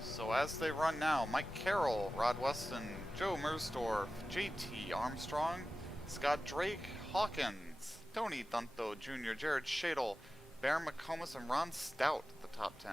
So as they run now, Mike Carroll, Rod Weston, Joe Mersdorf, JT Armstrong, Scott Drake, Hawkins, Tony Dunto Jr., Jared Shadle, Bear McComas, and Ron Stout, the top 10.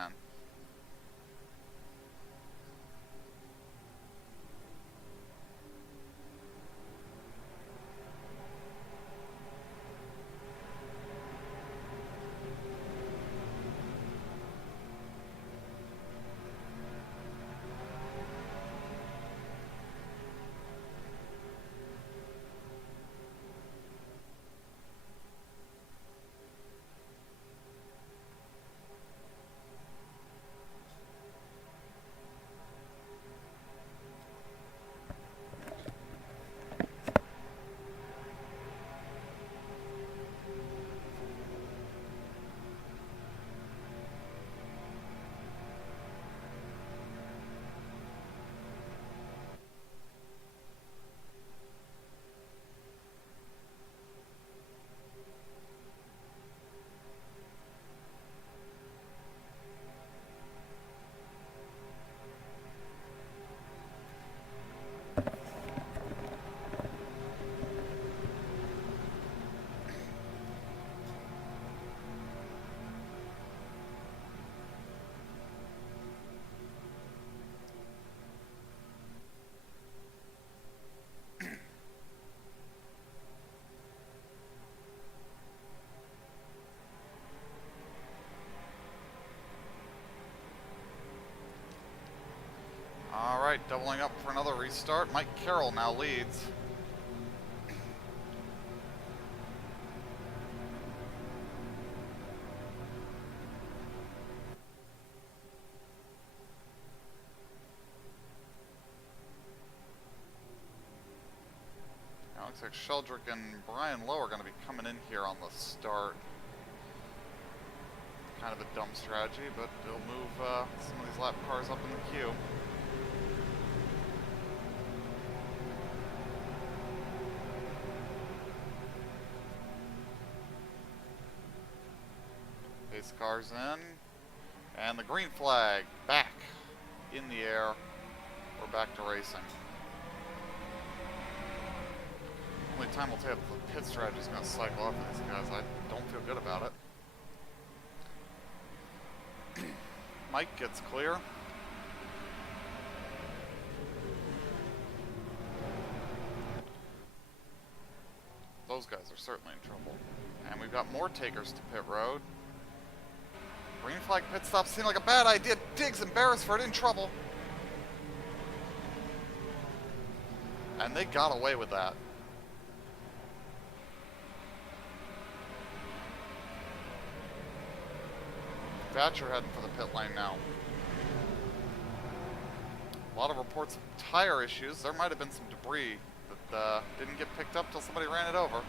Alright, doubling up for another restart. Mike Carroll now leads. Now looks like Sheldrick and Brian Lowe are going to be coming in here on the start. Kind of a dumb strategy, but it'll move some of these lap cars up in the queue. Pace cars in, and the green flag back in the air. We're back to racing. Only time will tell if the pit strategy is going to cycle off of these guys. I don't feel good about it. Mike gets clear. Those guys are certainly in trouble. And we've got more takers to pit road. Green flag pit stop seemed like a bad idea. Diggs and Beresford in trouble. And they got away with that. Thatcher heading for the pit lane now. A lot of reports of tire issues. There might have been some debris that didn't get picked up till somebody ran it over.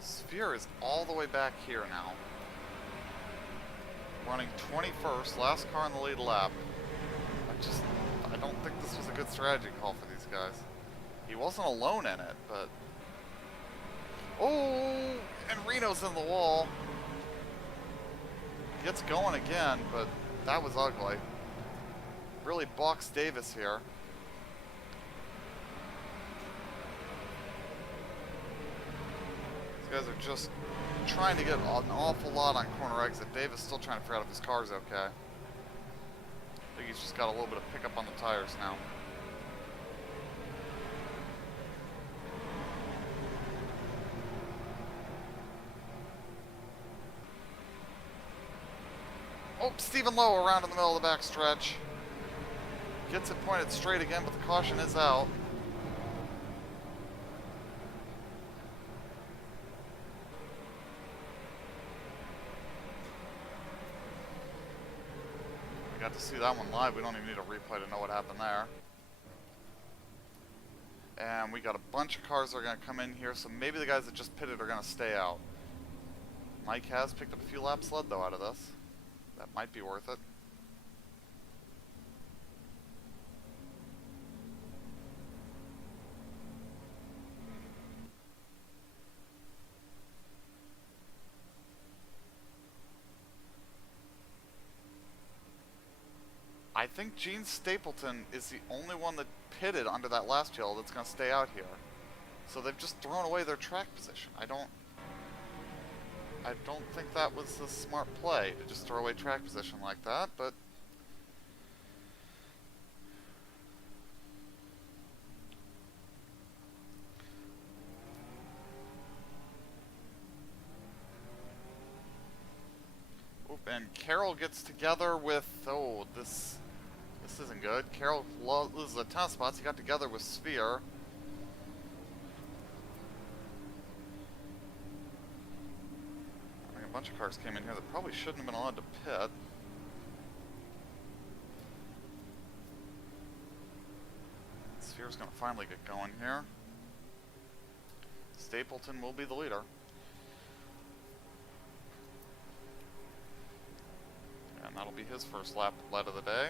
Sphere is all the way back here now. Running 21st, last car in the lead lap. I don't think this was a good strategy call for these guys. He wasn't alone in it, but... Oh! And Reno's in the wall. Gets going again, but that was ugly. Really balks Davis here. These guys are just trying to get an awful lot on corner exit. Davis still trying to figure out if his car's okay. I think he's just got a little bit of pickup on the tires now. Oh, Stephen Lowe around in the middle of the backstretch. Gets it pointed straight again, but the caution is out. We got to see that one live. We don't even need a replay to know what happened there. And we got a bunch of cars that are going to come in here, so maybe the guys that just pitted are going to stay out. Mike has picked up a few laps led, though, out of this. That might be worth it. I think Gene Stapleton is the only one that pitted under that last hill that's going to stay out here. So they've just thrown away their track position. I don't think that was a smart play to just throw away track position like that, but... Oop, and Carroll gets together with... Oh, this isn't good. Carroll loses a ton of spots. He got together with Sphere. I think a bunch of cars came in here that probably shouldn't have been allowed to pit. Sphere's going to finally get going here. Stapleton will be the leader. And that'll be his first lap led of the day.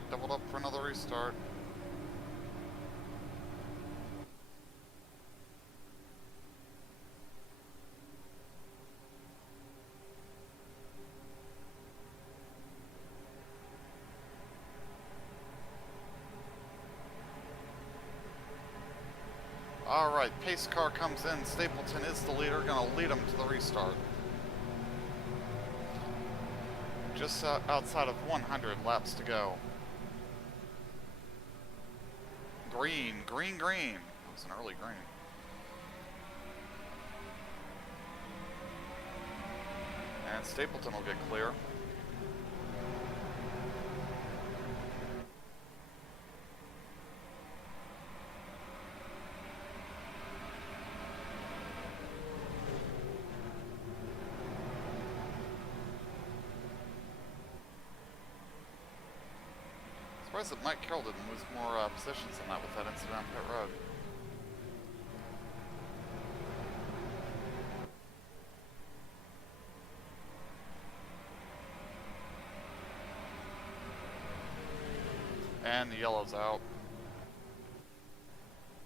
Alright, doubled up for another restart. Alright, pace car comes in. Stapleton is the leader, gonna lead him to the restart. Just outside of 100 laps to go. Green, green, green. That was an early green. And Stapleton will get clear. Surprised that Mike Carroll didn't lose more positions than that with that incident on pit road. And the yellow's out.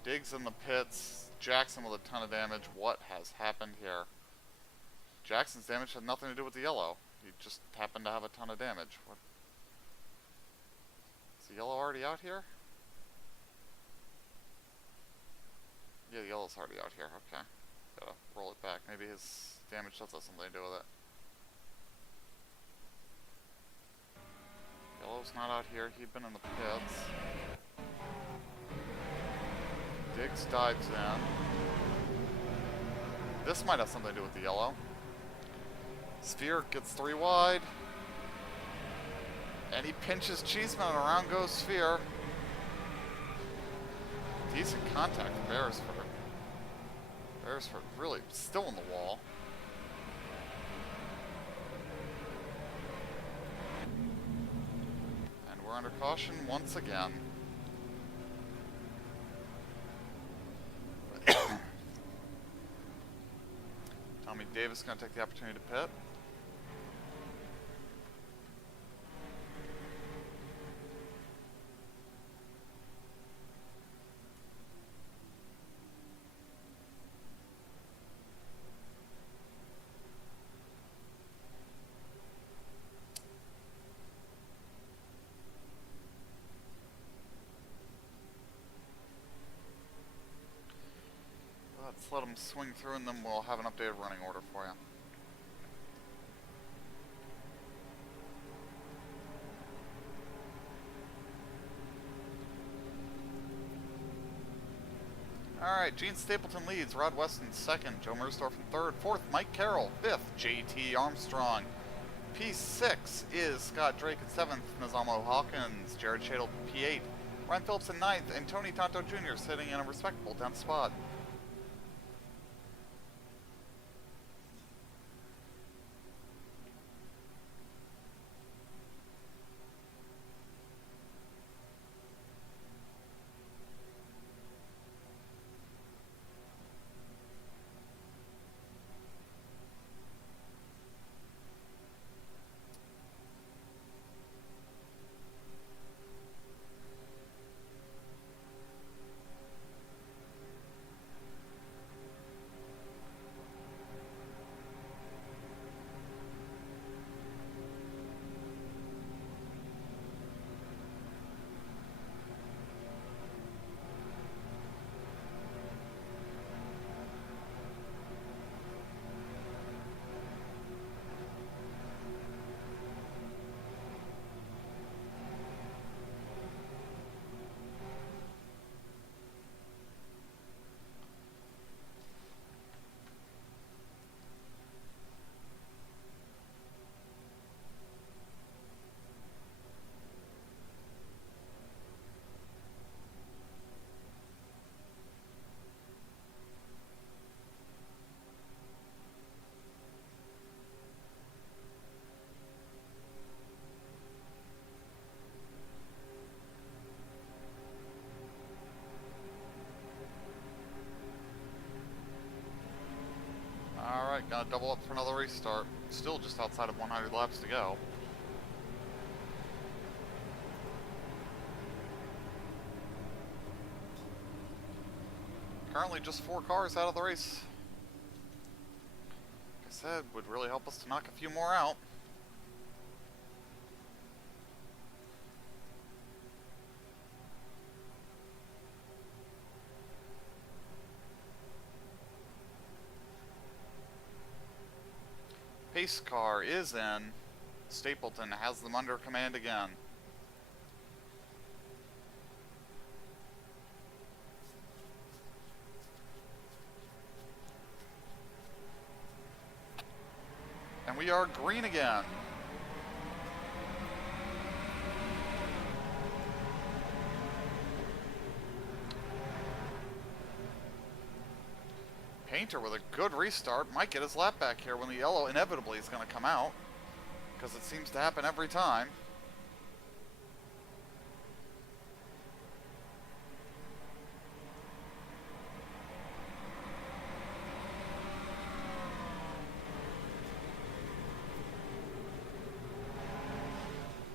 Diggs in the pits. Jackson with a ton of damage. What has happened here? Jackson's damage had nothing to do with the yellow. He just happened to have a ton of damage. What? Is the yellow already out here? Yeah, the yellow's already out here. Okay. Gotta roll it back. Maybe his damage does have something to do with it. Yellow's not out here. He'd been in the pits. Diggs dives in. This might have something to do with the yellow. Sphere gets 3 wide. And he pinches Cheeseman and around goes Sphere. Decent contact for Beresford. Beresford really still in the wall. And we're under caution once again. Tommy Davis going to take the opportunity to pit. Let's let them swing through and then we'll have an updated running order for you. Alright, Gene Stapleton leads, Rod Weston second, Joe Mersdorf in third, fourth Mike Carroll, fifth JT Armstrong. P6 is Scott Drake in seventh, Nazamo Hawkins, Jared Shadle P8, Ryan Phillips in ninth, and Tony Tonto Jr. sitting in a respectable 10th spot. Alright, gonna double up for another restart. Still just outside of 100 laps to go. Currently just 4 cars out of the race. Like I said, would really help us to knock a few more out. Pace car is in. Stapleton has them under command again. And we are green again. Painter with a good restart might get his lap back here when the yellow inevitably is going to come out, because it seems to happen every time.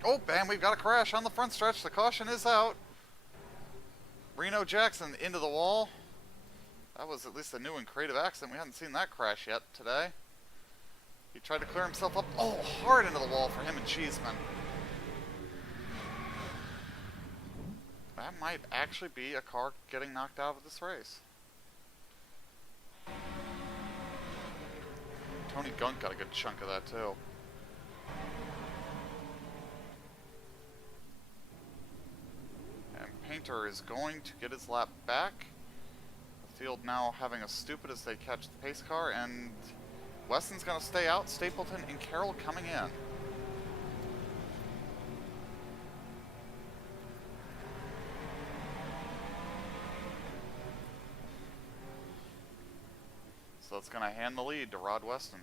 Oh, bam, we've got a crash on the front stretch. The caution is out. Reno Jackson into the wall. That was at least a new and creative accident. We hadn't seen that crash yet today. He tried to clear himself up. Oh, hard into the wall for him and Cheeseman. That might actually be a car getting knocked out of this race. Tony Gunk got a good chunk of that too. And Painter is going to get his lap back. The field now having a stupid as they catch the pace car, and Weston's going to stay out. Stapleton and Carroll coming in. So it's going to hand the lead to Rod Weston.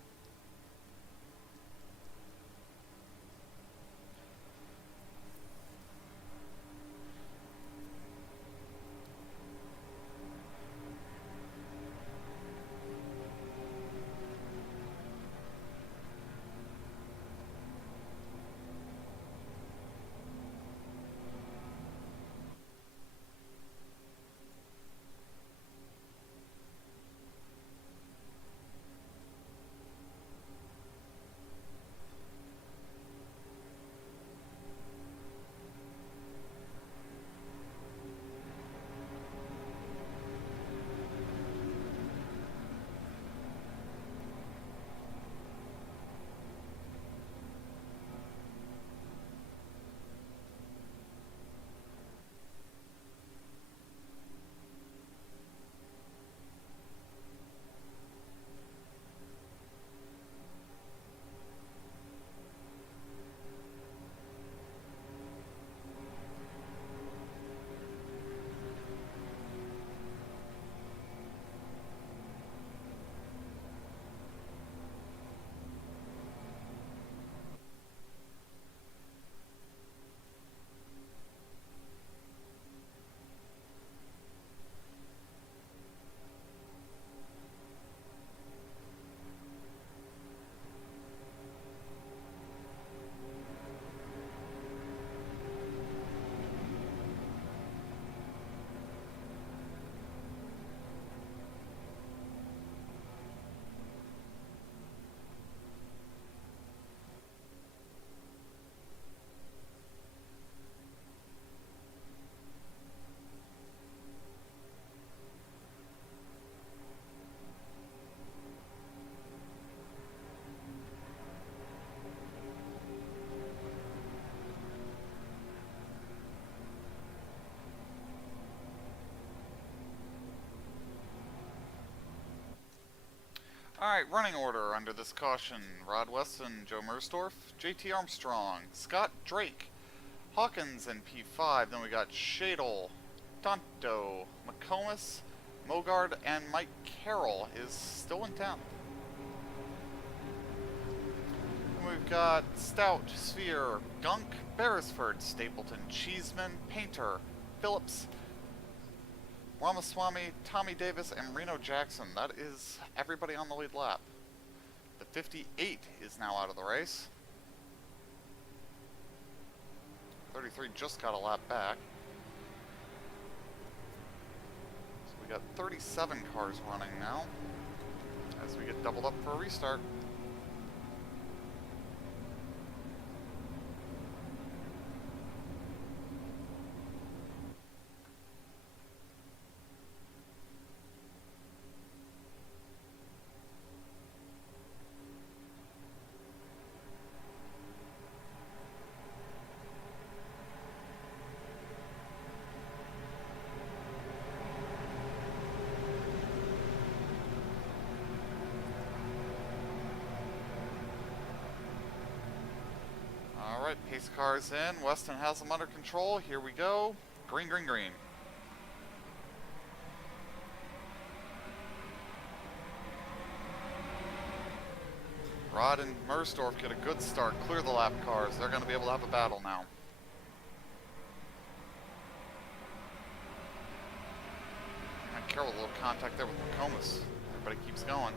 Alright, running order under this caution. Rod Weston, Joe Mersdorf, JT Armstrong, Scott Drake, Hawkins in P5. Then we got Shadle, Tonto, McComas, Mogard, and Mike Carroll is still in 10th. We've got Stout, Sphere, Gunk, Beresford, Stapleton, Cheeseman, Painter, Phillips, Ramaswamy, Tommy Davis, and Reno Jackson. That is everybody on the lead lap. The 58 is now out of the race. 33 just got a lap back. So we got 37 cars running now as we get doubled up for a restart. Alright, pace cars in. Weston has them under control. Here we go. Green, green, green. Rod and Mersdorf get a good start. Clear the lap cars. They're going to be able to have a battle now. And Carroll, a little contact there with McComas. Everybody keeps going.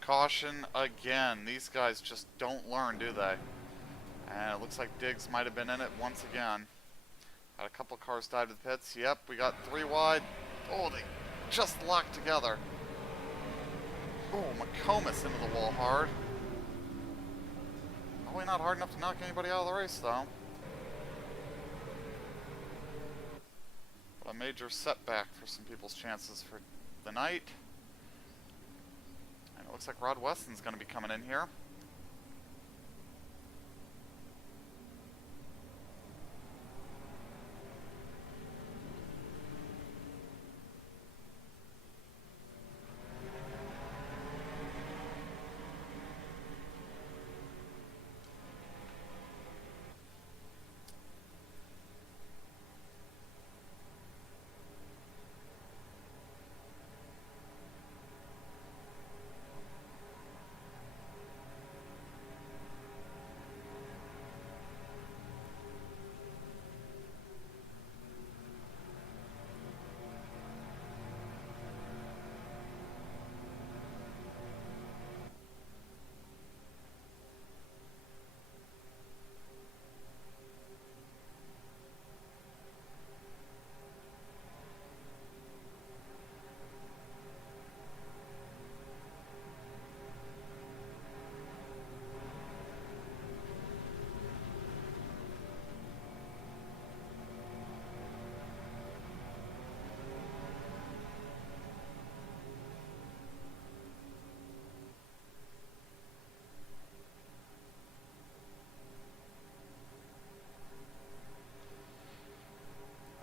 Caution again. These guys just don't learn, do they? And it looks like Diggs might have been in it once again. Had a couple cars dive to the pits. Yep, we got 3 wide. Oh, they just locked together. Oh, McComas into the wall hard. Probably not hard enough to knock anybody out of the race, though. But a major setback for some people's chances for the night. And it looks like Rod Weston's going to be coming in here.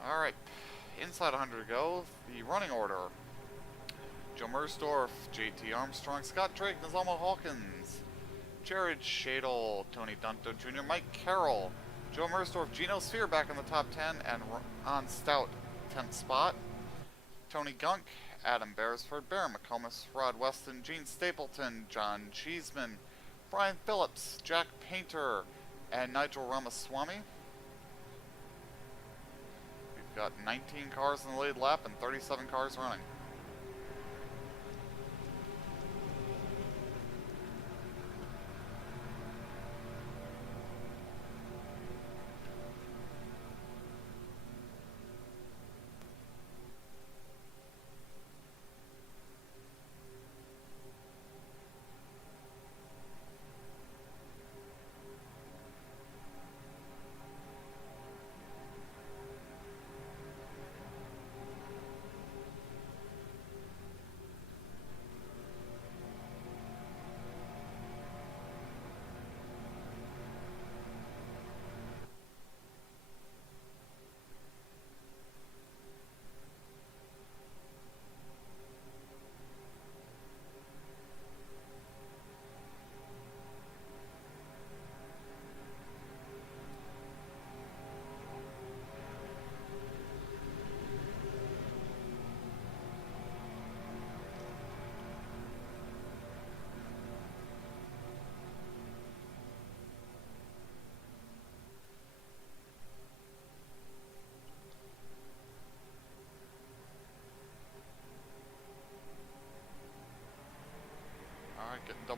Alright, inside 100 to go. The running order. Joe Mersdorf, JT Armstrong, Scott Drake, Nazama Hawkins, Jared Shadle, Tony Dunto Jr., Mike Carroll, Joe Mersdorf, Gino Sphere back in the top 10, and Ron Stout, 10th spot. Tony Gunk, Adam Beresford, Baron McComas, Rod Weston, Gene Stapleton, John Cheeseman, Brian Phillips, Jack Painter, and Nigel Ramaswamy. We've got 19 cars in the lead lap and 37 cars running.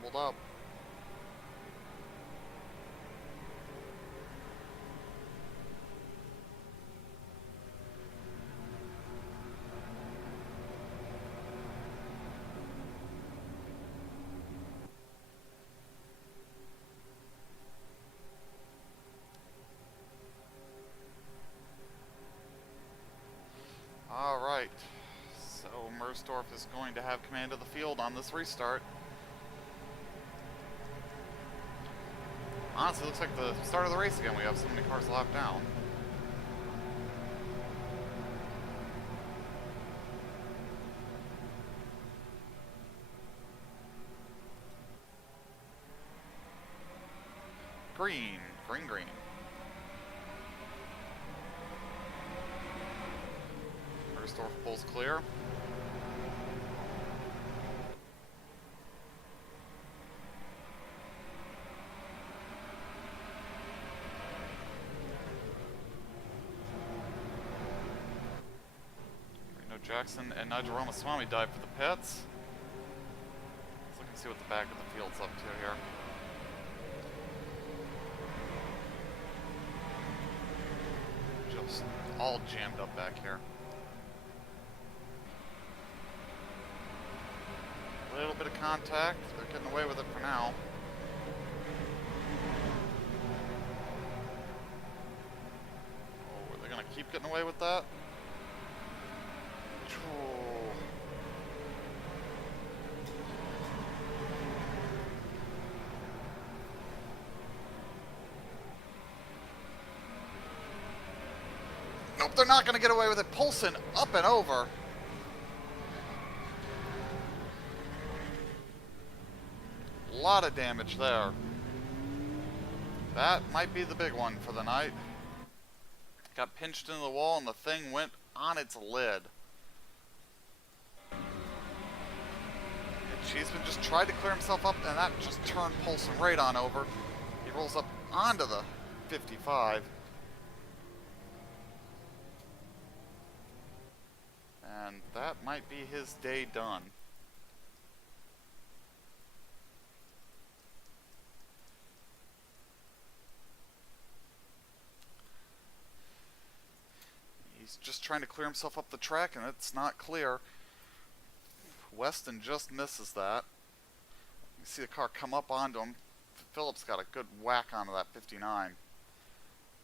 doubled up. Alright, so Mersdorf is going to have command of the field on this restart. Honestly, it looks like the start of the race again. We have so many cars lapped down. Green, green, green. Mersdorf pulls clear. Jackson and Nigel Ramaswamy dive for the pits. Let's look and see what the back of the field's up to here. Just all jammed up back here. A little bit of contact. They're getting away with it for now. Oh, are they going to keep getting away with that? Nope, they're not going to get away with it. Poulsen up and over. A lot of damage there. That might be the big one for the night. Got pinched into the wall and the thing went on its lid. Cheeseman just tried to clear himself up, and that just turned Poulsen right on over. He rolls up onto the 55. And that might be his day done. He's just trying to clear himself up the track, and it's not clear. Weston just misses that. You see the car come up onto him. Phillips got a good whack onto that 59.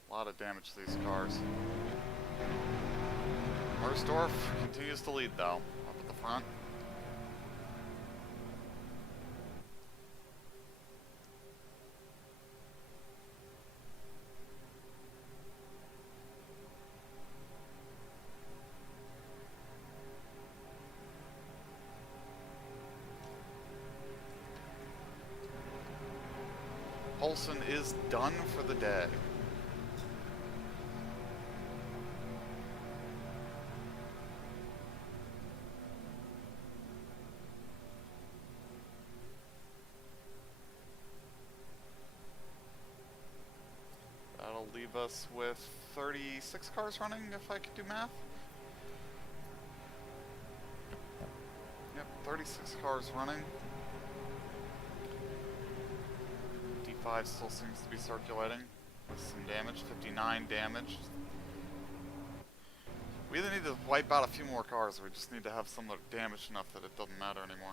A lot of damage to these cars. Mersdorf continues to lead though, up at the front. Poulsen is done for the day. That'll leave us with 36 cars running, if I could do math. Yep, 36 cars running. 55 still seems to be circulating with some damage, 59 damage. We either need to wipe out a few more cars or we just need to have some that are damaged enough that it doesn't matter anymore.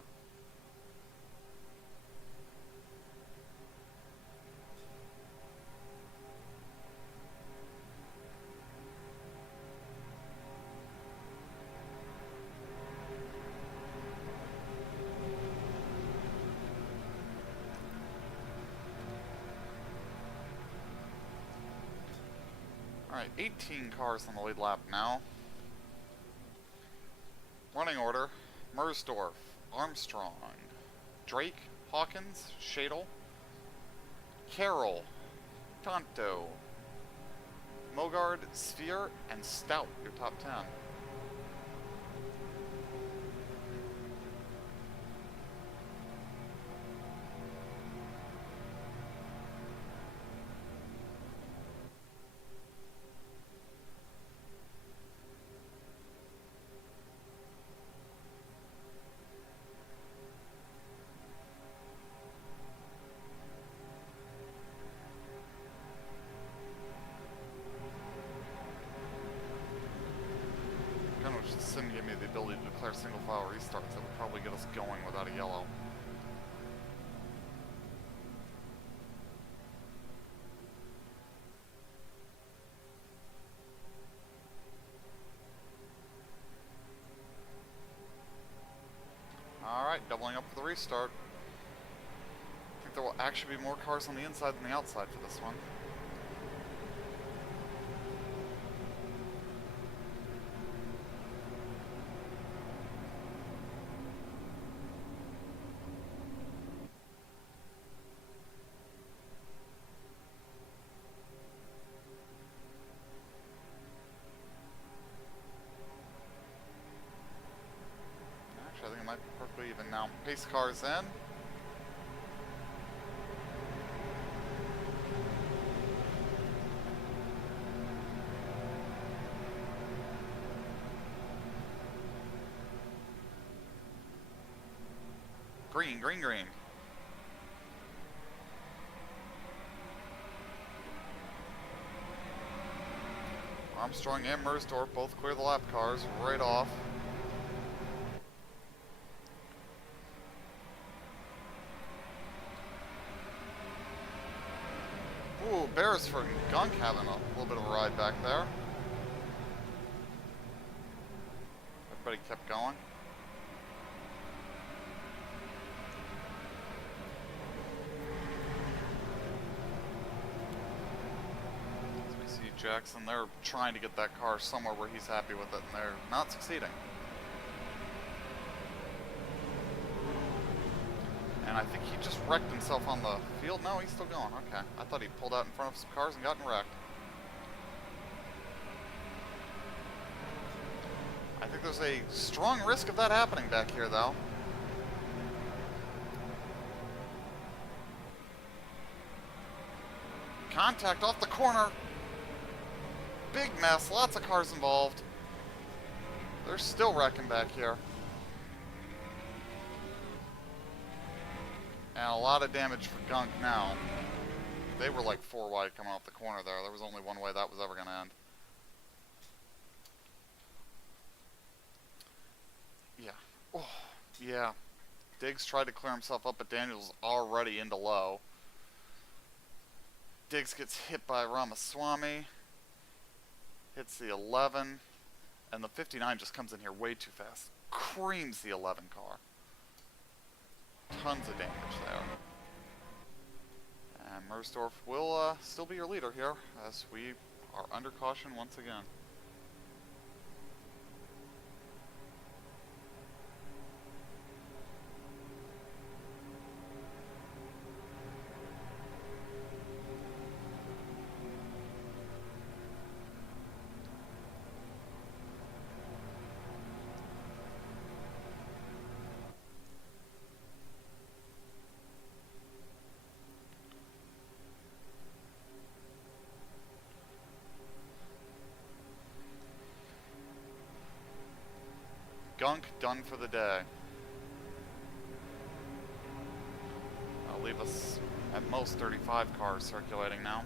Alright, 18 cars on the lead lap now. Running order: Mersdorf, Armstrong, Drake, Hawkins, Shadle, Carroll, Tonto, Mogard, Sphere, and Stout, your top 10. wish the sim gave me the ability to declare single file restarts. That would probably get us going without a yellow. Alright, doubling up for the restart. I think there will actually be more cars on the inside than the outside for this one. Actually, I think it might be perfectly even now. Pace cars in. Green, green, green. Armstrong and Mersdorf both clear the lap cars right off. Ooh, Beresford and Gunk having a little bit of a ride back there. Everybody kept going. Jackson, they're trying to get that car somewhere where he's happy with it, and they're not succeeding. And I think he just wrecked himself on the field. No, he's still going. Okay. I thought he pulled out in front of some cars and gotten wrecked. I think there's a strong risk of that happening back here, though. Contact off the corner. Big mess, lots of cars involved. They're still wrecking back here. And a lot of damage for Gunk now. They were like 4 wide coming off the corner there. There was only one way that was ever going to end. Yeah. Oh, yeah. Diggs tried to clear himself up, but Daniels already into low. Diggs gets hit by Ramaswamy. Hits the 11, and the 59 just comes in here way too fast. Creams the 11 car. Tons of damage there. And Mersdorf will still be your leader here, as we are under caution once again. Gunk done for the day. That'll leave us at most 35 cars circulating now.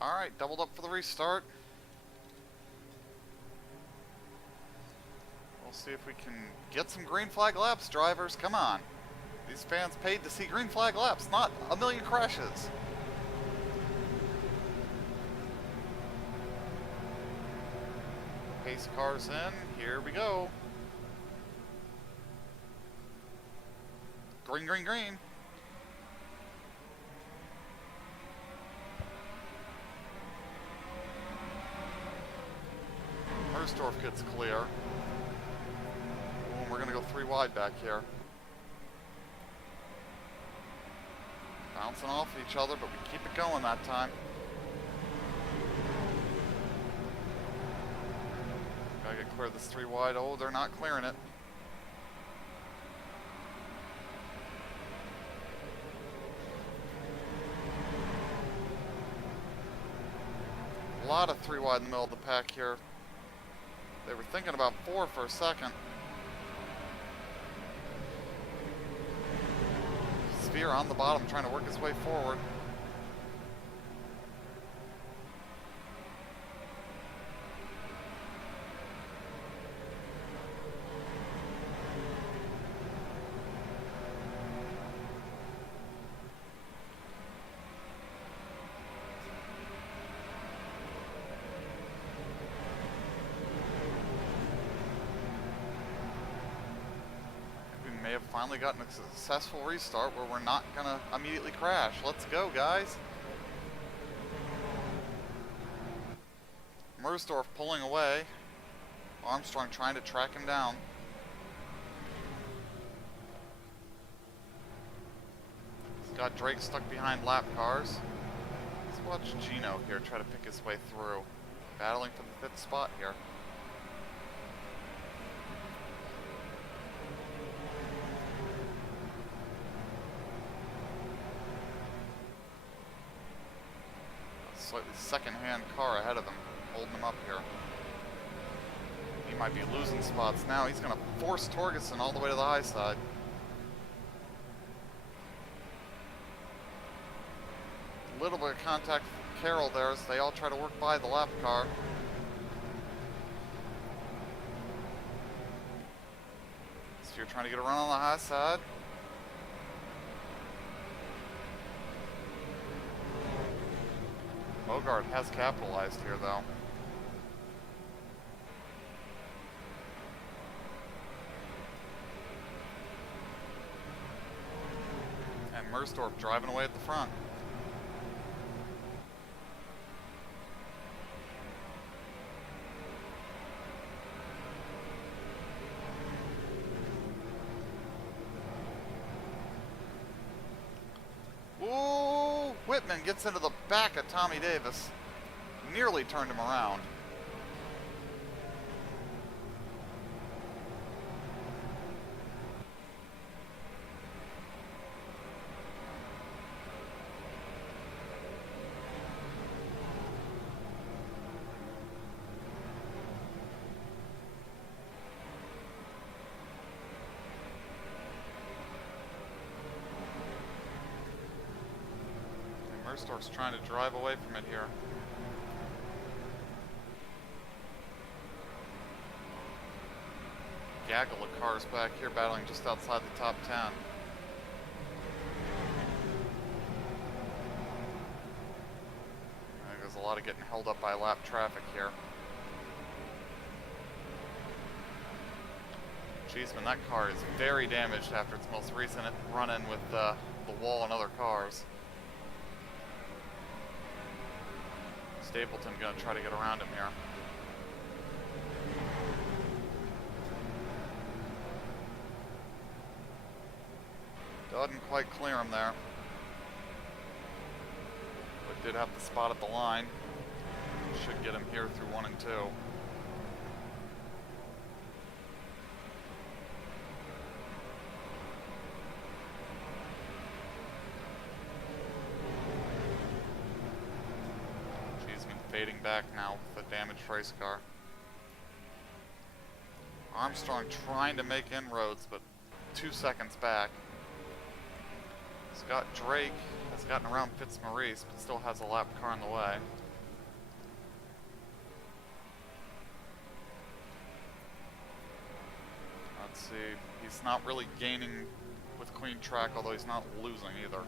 Alright, doubled up for the restart. We'll see if we can get some green flag laps, drivers. Come on. These fans paid to see green flag laps, not a million crashes. Pace cars in. Here we go. Green, green, green. Mersdorf gets clear. We're going to go 3 wide back here. Bouncing off each other, but we keep it going that time. Gotta get clear of this 3 wide. Oh, they're not clearing it. A lot of 3 wide in the middle of the pack here. They were thinking about 4 for a second. Sphere on the bottom trying to work his way forward. May have finally gotten a successful restart where we're not gonna immediately crash. Let's go, guys. Mersdorf pulling away. Armstrong trying to track him down. He's got Drake stuck behind lap cars. Let's watch Gino here try to pick his way through. Battling for the 5th spot here. Slightly second-hand car ahead of him, holding him up here. He might be losing spots now. He's going to force Torgerson all the way to the high side. Little bit of contact with Carroll there as they all try to work by the lap car. So you're trying to get a run on the high side. Bogart has capitalized here, though. And Mersdorf driving away at the front. Whitman gets into the back of Tommy Davis. Nearly turned him around. Mersdorf's trying to drive away from it here. Gaggle of cars back here battling just outside the top 10. I think there's a lot of getting held up by lap traffic here. Cheeseman, that car is very damaged after its most recent run-in with the wall and other cars. Stapleton gonna try to get around him here. Doesn't quite clear him there. But did have the spot at the line. Should get him here through 1 and 2. Fading back now with the damaged race car. Armstrong trying to make inroads, but 2 seconds back. Scott Drake has gotten around Fitzmaurice, but still has a lap car in the way. Let's see. He's not really gaining with clean track, although he's not losing either.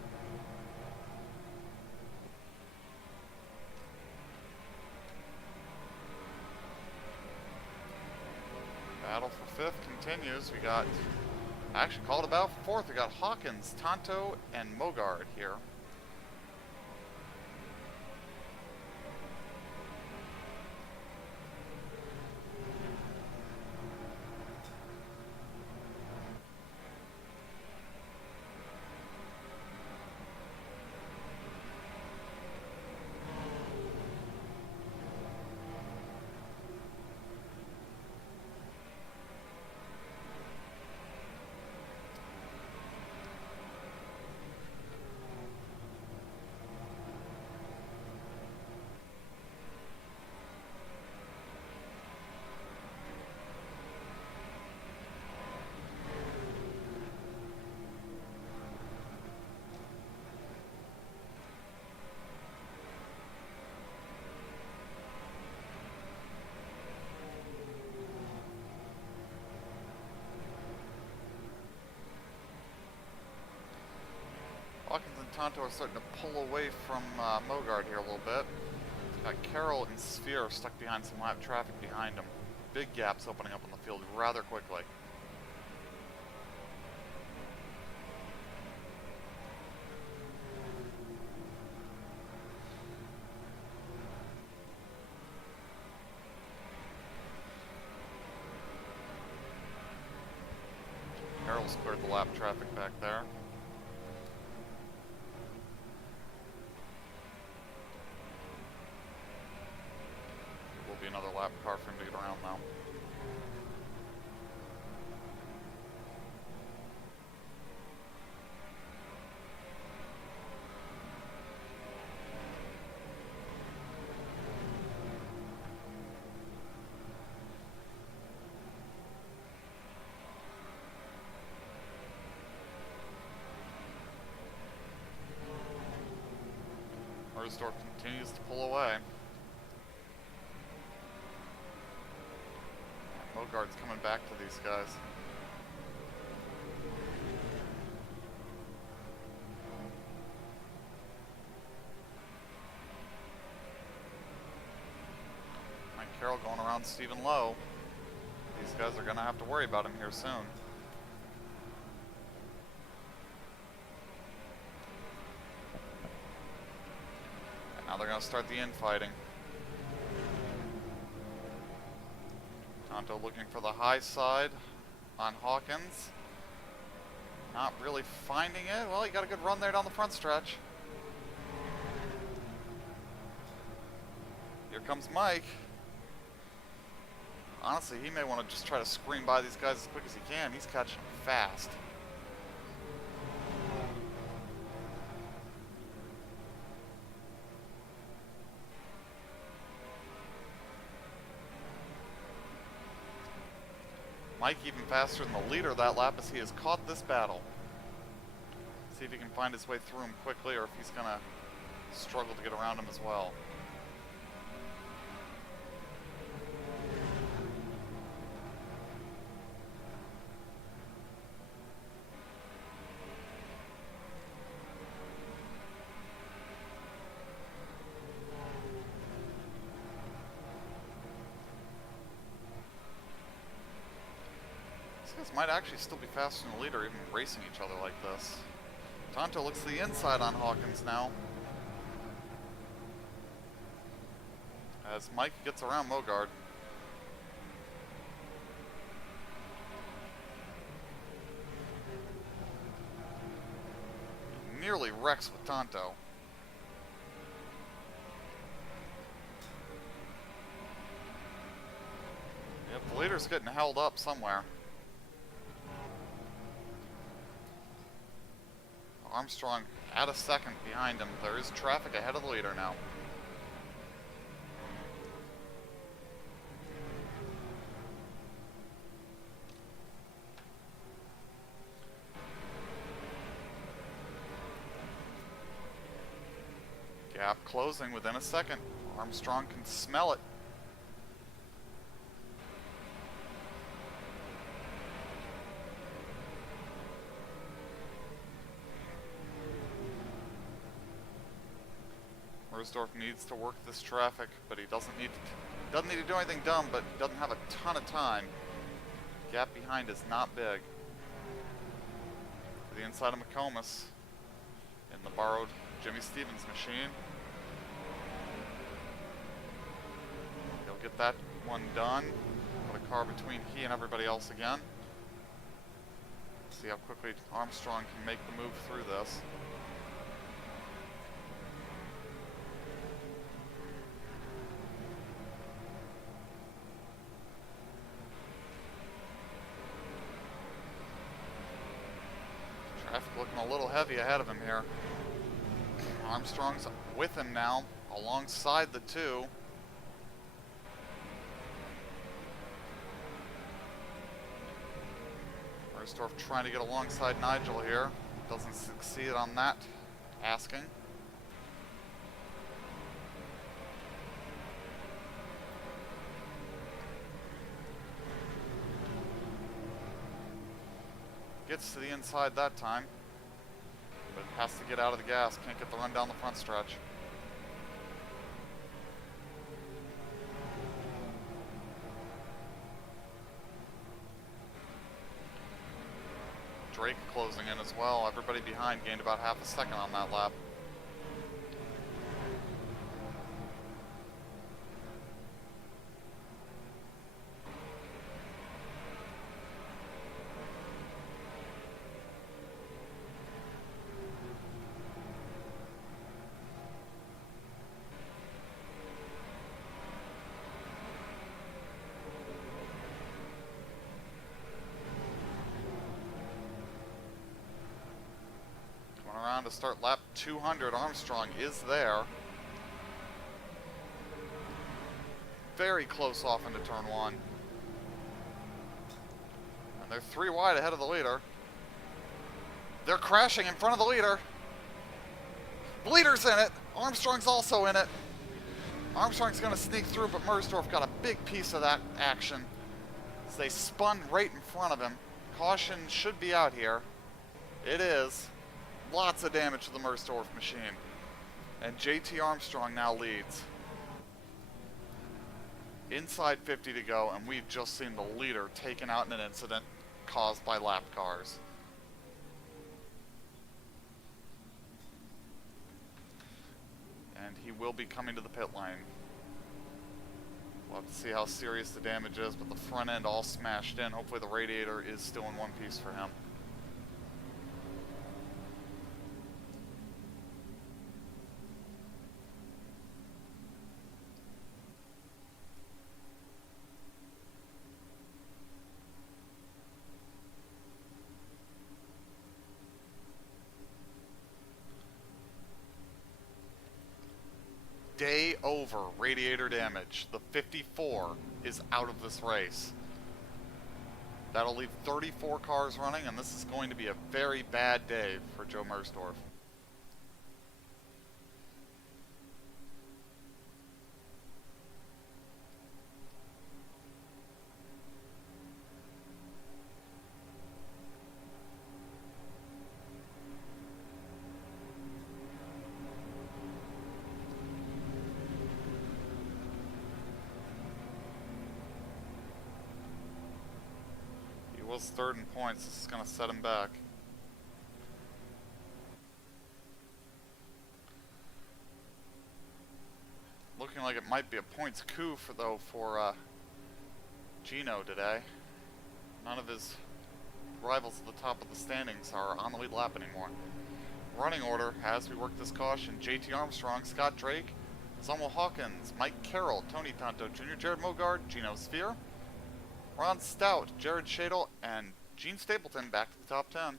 Battle for 5th continues. We got, I actually called about 4th. We got Hawkins, Tonto, and Mogard here. Hawkins and Tonto are starting to pull away from Mogard here a little bit. Got Carroll and Sphere stuck behind some lap traffic behind them. Big gaps opening up on the field rather quickly. Carroll's cleared the lap traffic back there. Be another lap car for him to get around now. Mersdorf continues to pull away. Mogard's coming back to these guys. Mike Carroll going around Stephen Lowe. These guys are going to have to worry about him here soon. And now they're going to start the infighting. Tonto looking for the high side on Hawkins. Not really finding it. Well, he got a good run there down the front stretch. Here comes Mike. Honestly, he may want to just try to scream by these guys as quick as he can. He's catching them fast. Mike even faster than the leader that lap as he has caught this battle. See if he can find his way through him quickly or if he's going to struggle to get around him as well. These guys might actually still be faster than the leader, even racing each other like this. Tonto looks to the inside on Hawkins now, as Mike gets around Mogard. He nearly wrecks with Tonto. Yep, the leader's getting held up somewhere. Armstrong at a second behind him. There is traffic ahead of the leader now. Gap closing within a second. Armstrong can smell it. Mersdorf needs to work this traffic, but he doesn't need to do anything dumb, but doesn't have a ton of time. Gap behind is not big. To the inside of McComas in the borrowed Jimmy Stevens machine. He'll get that one done. Put a car between he and everybody else again. See how quickly Armstrong can make the move through this. Traffic looking a little heavy ahead of him here. Armstrong's with him now, alongside the two. Mersdorf trying to get alongside Nigel here. Doesn't succeed on that asking. Gets to the inside that time, but has to get out of the gas. Can't get the run down the front stretch. Drake closing in as well. Everybody behind gained about half a second on that lap. Around to start lap 200. Armstrong is there. Very close off into turn one. And they're 3 wide ahead of the leader. They're crashing in front of the leader. The leader's in it. Armstrong's also in it. Armstrong's going to sneak through, but Mersdorf got a big piece of that action as they spun right in front of him. Caution should be out here. It is. Lots of damage to the Mersdorf machine. And JT Armstrong now leads. Inside 50 to go, and we've just seen the leader taken out in an incident caused by lap cars. And he will be coming to the pit lane. We'll have to see how serious the damage is, but the front end all smashed in. Hopefully the radiator is still in one piece for him. Day over, radiator damage. The 54 is out of this race. That'll leave 34 cars running, and this is going to be a very bad day for Joe Mersdorf. Was third in points. This is going to set him back. Looking like it might be a points coup for Gino today. None of his rivals at the top of the standings are on the lead lap anymore. Running order as we work this caution: JT Armstrong, Scott Drake, Samuel Hawkins, Mike Carroll, Tony Tanto Jr., Jared Mogard, Gino Sphere, Ron Stout, Jared Shadle, and Gene Stapleton back to the top 10.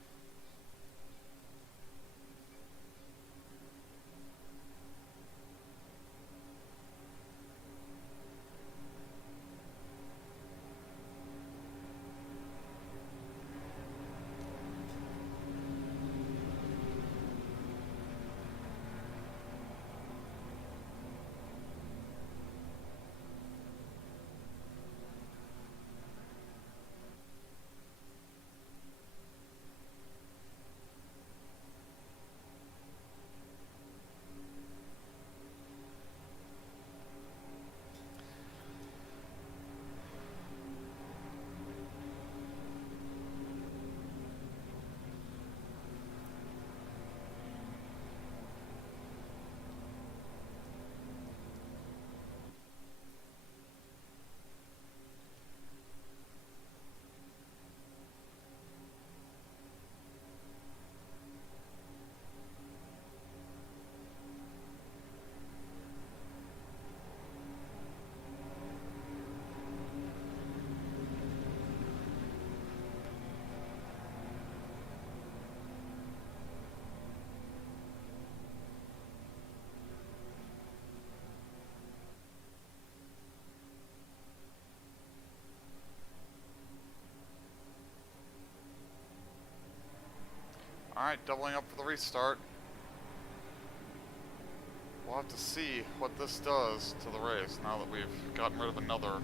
Alright, doubling up for the restart. We'll have to see what this does to the race now that we've gotten rid of another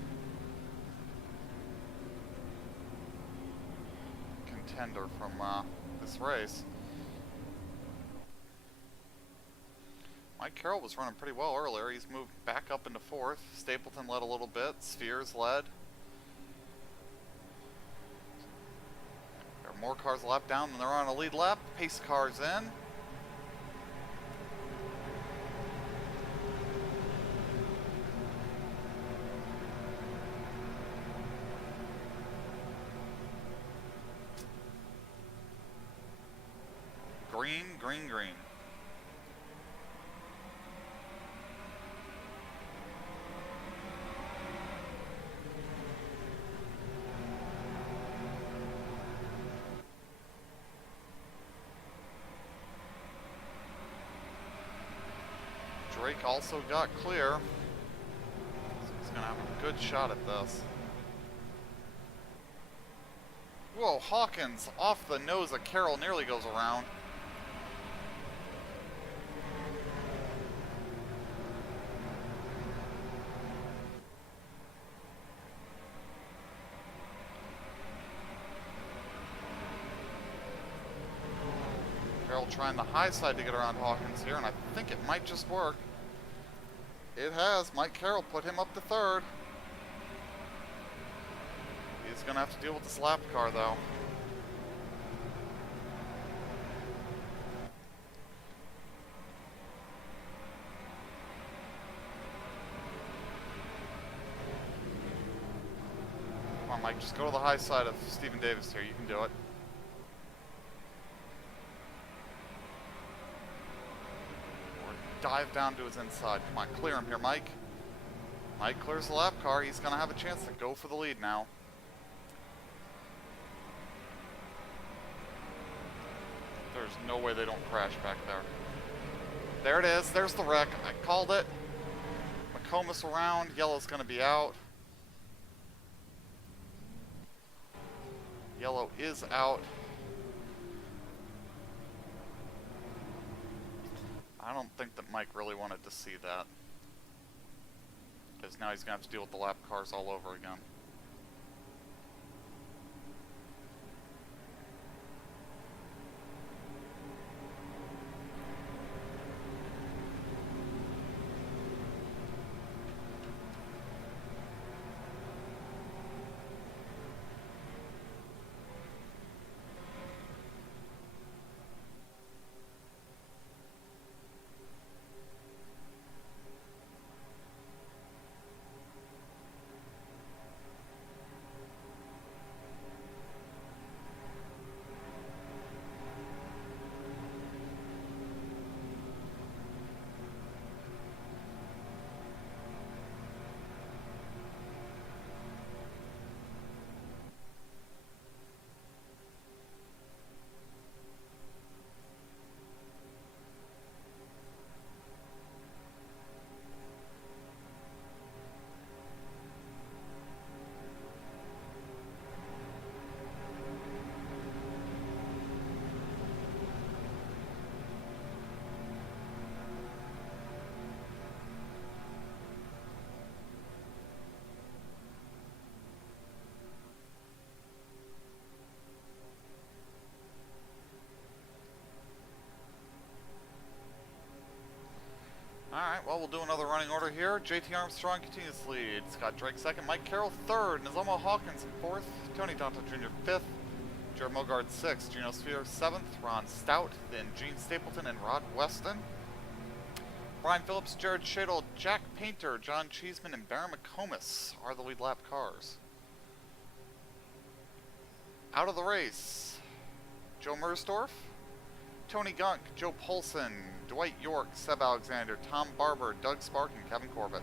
contender from this race. Mike Carroll was running pretty well earlier. He's moved back up into fourth. Stapleton led a little bit. Spheres led. There are more cars a lap down than they're on a lead lap. Pace cars in. Green, green, green. Drake also got clear. So he's gonna have a good shot at this. Whoa, Hawkins off the nose of Carroll, nearly goes around. Carroll trying the high side to get around Hawkins here, and I think it might just work. It has. Mike Carroll put him up to third. He's going to have to deal with this lap car, though. Come on, Mike, just go to the high side of Stephen Davis here. You can do it. Dive down to his inside. Come on, clear him here, Mike. Mike clears the lap car. He's going to have a chance to go for the lead now. There's no way they don't crash back there. There it is. There's the wreck. I called it. McComas around. Yellow's going to be out. Yellow is out. I don't think that Mike really wanted to see that, because now he's going to have to deal with the lap cars all over again. Alright, well, we'll do another running order here. JT Armstrong continues to lead. Scott Drake second, Mike Carroll third, Nazomo Hawkins in fourth, Tony Donta Jr. fifth, Jared Mogard sixth, Gino Sphere seventh, Ron Stout, then Gene Stapleton and Rod Weston. Brian Phillips, Jared Shadle, Jack Painter, John Cheeseman, and Baron McComas are the lead lap cars. Out of the race, Joe Mersdorf, Tony Gunk, Joe Polson, Dwight York, Seb Alexander, Tom Barber, Doug Spark, and Kevin Corbett.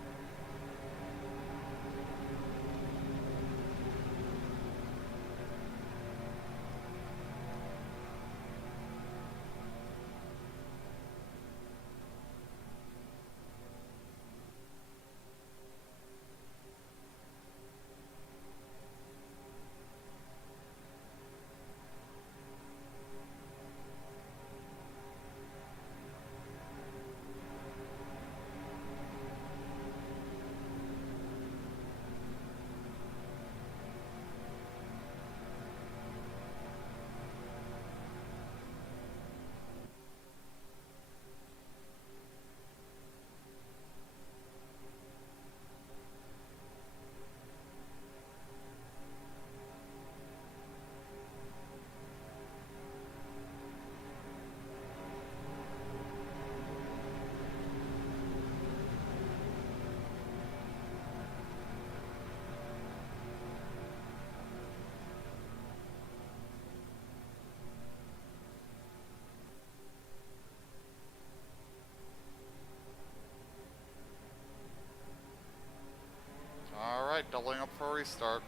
doubling up for a restart.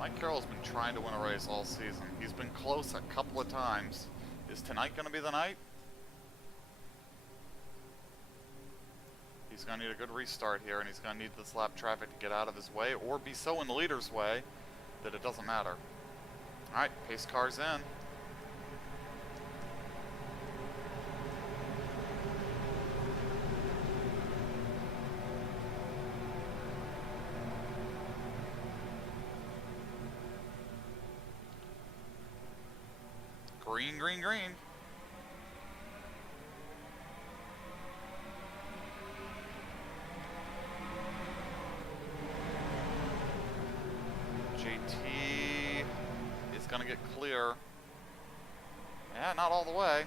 Mike Carroll's been trying to win a race all season. He's been close a couple of times. Is tonight going to be the night? He's going to need a good restart here, and he's going to need this lap traffic to get out of his way, or be so in the leader's way that it doesn't matter. Alright, pace car's in. Green, green, green. JT is going to get clear. Yeah, not all the way.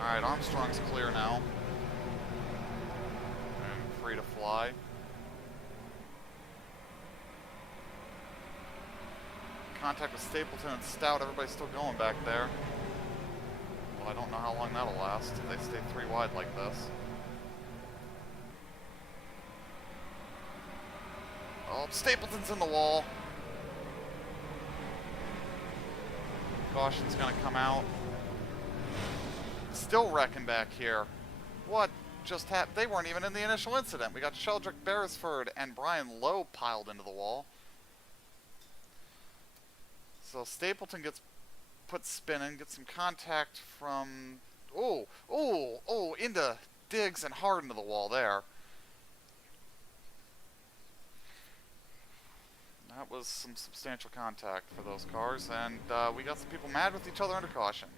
Alright, Armstrong's clear now. And free to fly. Contact with Stapleton and Stout. Everybody's still going back there. Well, I don't know how long that'll last if they stay 3 wide like this. Oh, Stapleton's in the wall. Caution's gonna come out. Still wrecking back here. What just happened? They weren't even in the initial incident. We got Sheldrick Beresford and Brian Lowe piled into the wall. So Stapleton gets put spinning, gets some contact from... into Diggs and hard into the wall there. That was some substantial contact for those cars, and we got some people mad with each other under caution.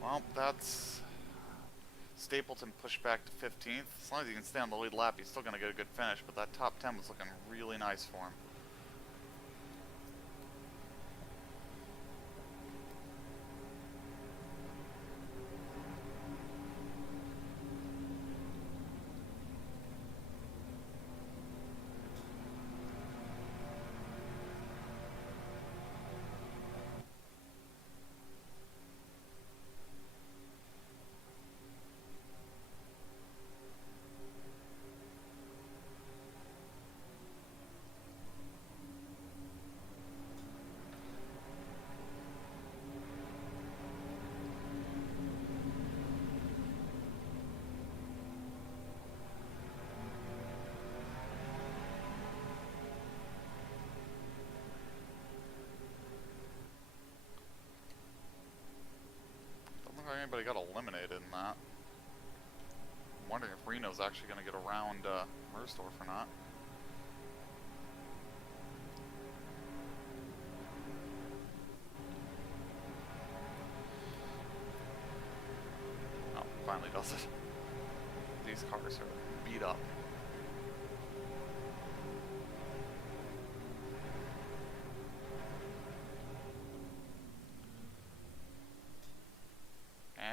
Well, that's... Stapleton pushed back to 15th. As long as he can stay on the lead lap, he's still going to get a good finish, but that top 10 was looking really nice for him. Anybody got eliminated in that. I'm wondering if Reno's actually going to get around Mersdorf or not. Oh, finally does it. These cars are beat up.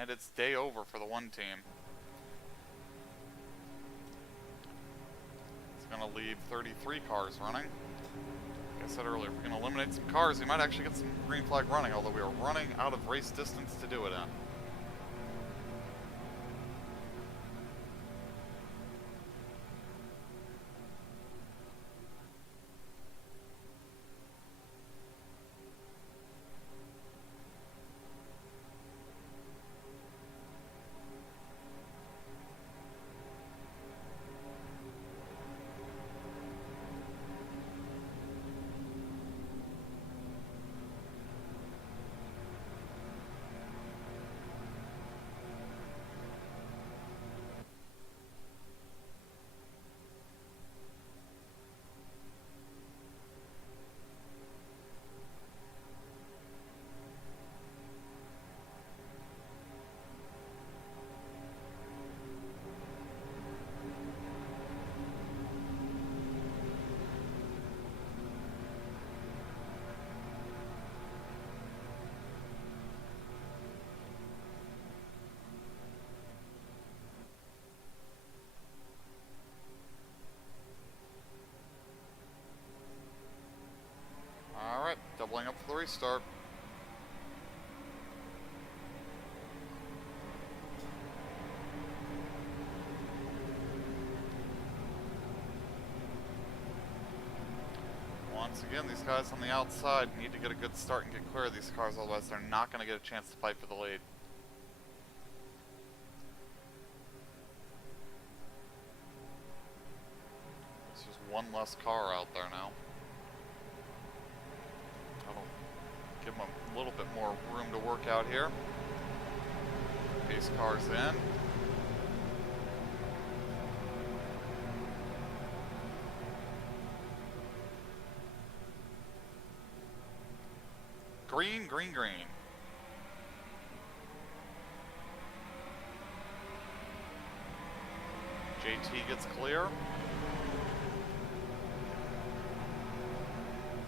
And it's day over for the one team. It's going to leave 33 cars running. Like I said earlier, if we're going to eliminate some cars, we might actually get some green flag running, although we are running out of race distance to do it in. restart. Once again, these guys on the outside need to get a good start and get clear of these cars, otherwise they're not going to get a chance to fight for the lead. There's just one less car out there now. That'll give them a little bit more room to work out here. Pace cars in. Green, green, green. JT gets clear.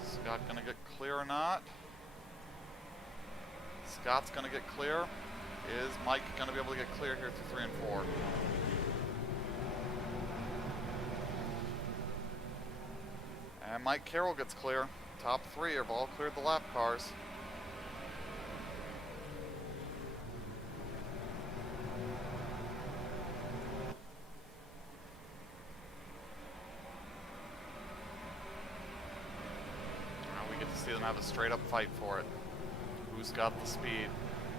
Scott gonna get clear or not? Scott's gonna get clear. Is Mike gonna be able to get clear here through 3 and 4? And Mike Carroll gets clear. Top 3 have all cleared the lap cars. See them have a straight up fight for it. Who's got the speed?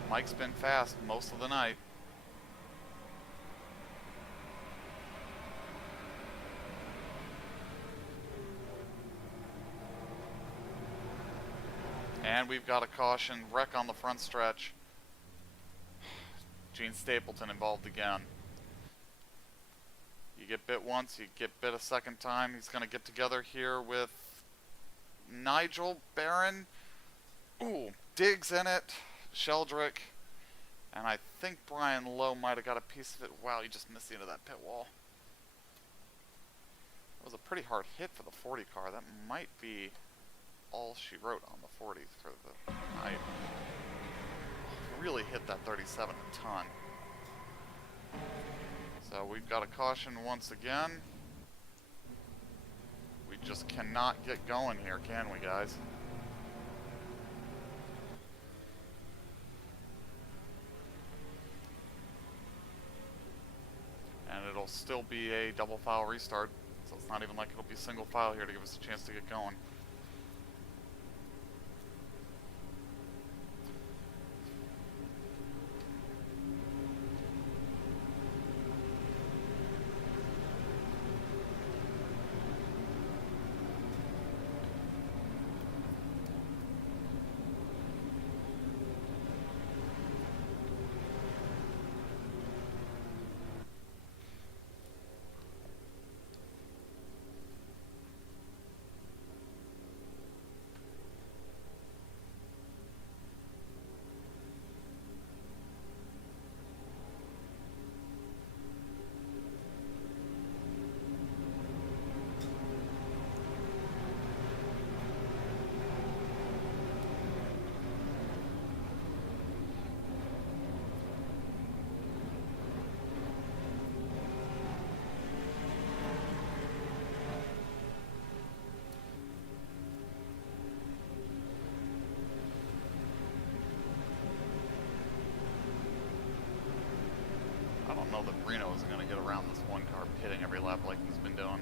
Mike's been fast most of the night. And we've got a caution wreck on the front stretch. Gene Stapleton involved again. You get bit once, you get bit a second time. He's going to get together here with Nigel Barron. Ooh, Diggs in it. Sheldrick. And I think Brian Lowe might have got a piece of it. Wow, he just missed the end of that pit wall. It was a pretty hard hit for the 40 car. That might be all she wrote on the 40 for the night. Really hit that 37 a ton. So we've got a caution once again. We just cannot get going here, can we, guys? And it'll still be a double file restart, so it's not even like it'll be single file here to give us a chance to get going. I don't know that Reno is going to get around this one car pitting every lap like he's been doing.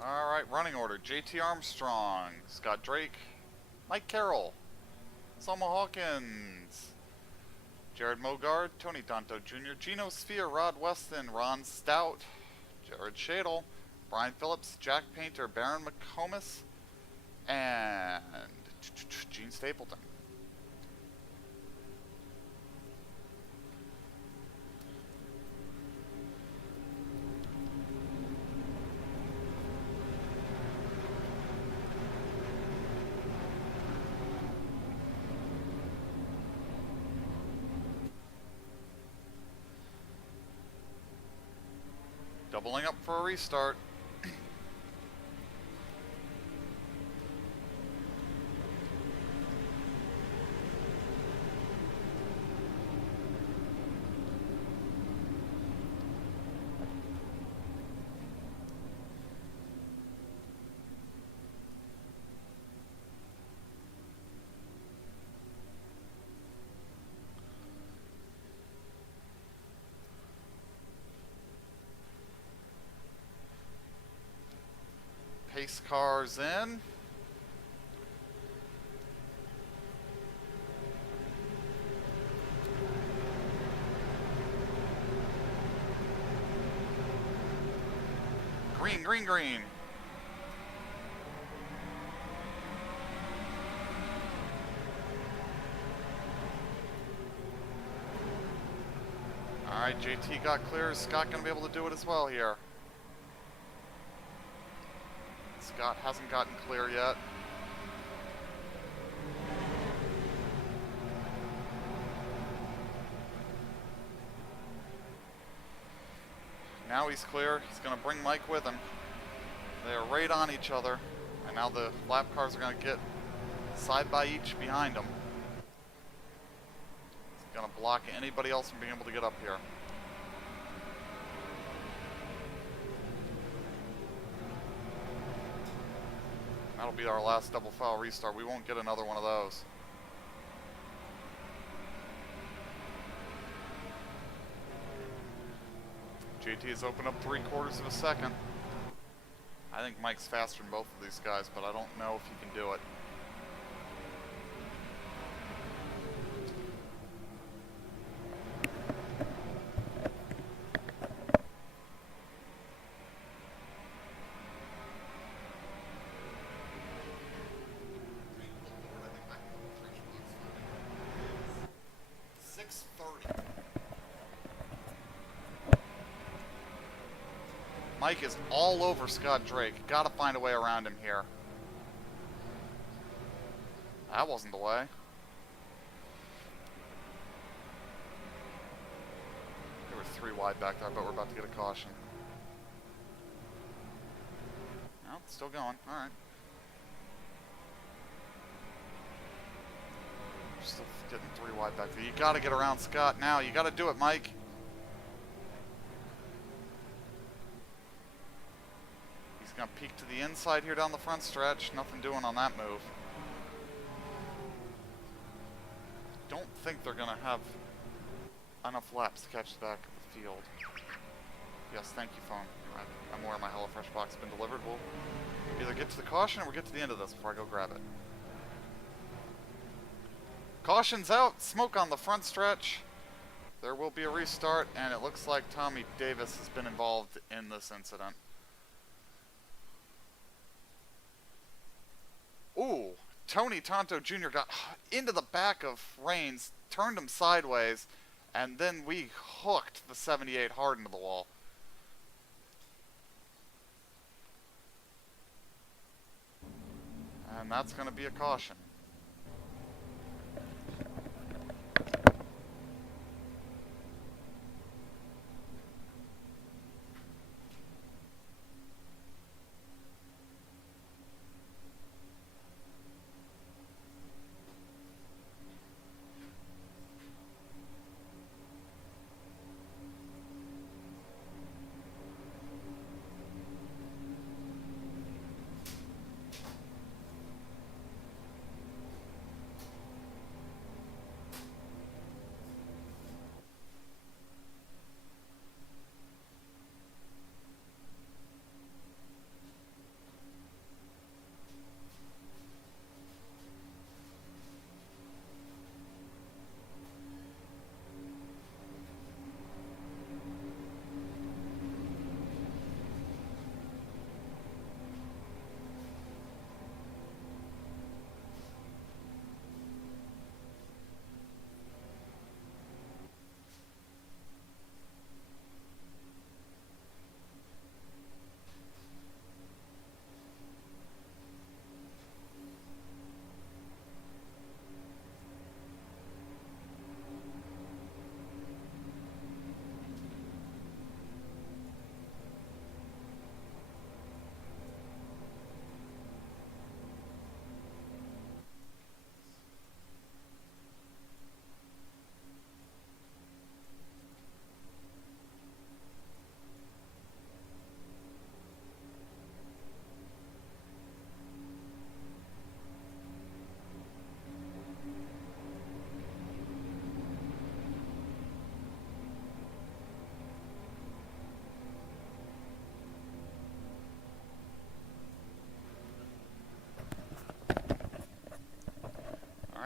Alright, running order. JT Armstrong, Scott Drake, Mike Carroll, Selma Hawkins, Jared Mogard, Tony Danto Jr., Gino Sphere, Rod Weston, Ron Stout, Jared Shadle, Brian Phillips, Jack Painter, Baron McComas, and Gene Stapleton. Doubling up for a restart. Pace cars in. Green, green, green. Alright, JT got clear. Is Scott going to be able to do it as well here? Scott hasn't gotten clear yet. Now he's clear. He's going to bring Mike with him. They are right on each other. And now the lap cars are going to get side by each behind him. It's going to block anybody else from being able to get up here. That'll be our last double foul restart. We won't get another one of those. JT has opened up 3/4 of a second. I think Mike's faster than both of these guys, but I don't know if he can do it. Mike is all over Scott Drake. Gotta find a way around him here. That wasn't the way. There were 3 wide back there, but we're about to get a caution. No, it's still going. Alright. Still getting 3 wide back there. You gotta get around Scott now. You gotta do it, Mike. Gonna peek to the inside here down the front stretch. Nothing doing on that move. Don't think they're gonna have enough laps to catch the back of the field. Yes, thank you, phone. I'm aware my HelloFresh box has been delivered. We'll either get to the caution or we'll get to the end of this before I go grab it. Caution's out. Smoke on the front stretch. There will be a restart, and it looks like Tommy Davis has been involved in this incident. Ooh, Tony Tonto Jr. got into the back of Reigns, turned him sideways, and then we hooked the 78 hard into the wall. And that's going to be a caution.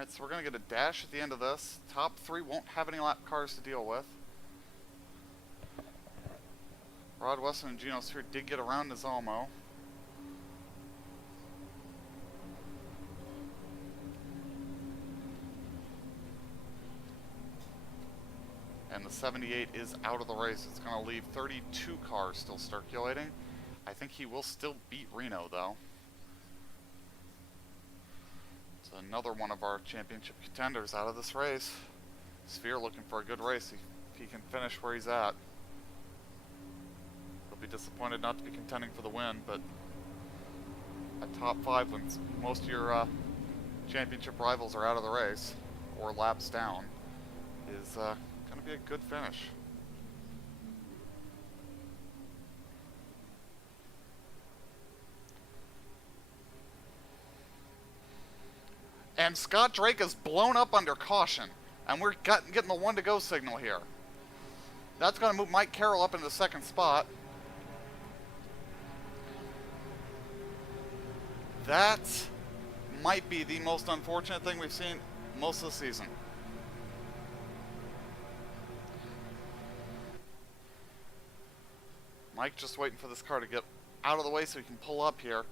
Alright, so we're going to get a dash at the end of this. Top 3 won't have any lap cars to deal with. Rod Weston and Gino Sphere did get around Nizalmo. And the 78 is out of the race. It's going to leave 32 cars still circulating. I think he will still beat Reno, though. It's another one of our championship contenders out of this race. Sphere looking for a good race if he can finish where he's at. He'll be disappointed not to be contending for the win, but a top 5 when most of your championship rivals are out of the race or laps down is going to be a good finish. And Scott Drake is blown up under caution. And we're getting the 1 to go signal here. That's going to move Mike Carroll up into the 2nd spot. That might be the most unfortunate thing we've seen most of the season. Mike just waiting for this car to get out of the way so he can pull up here.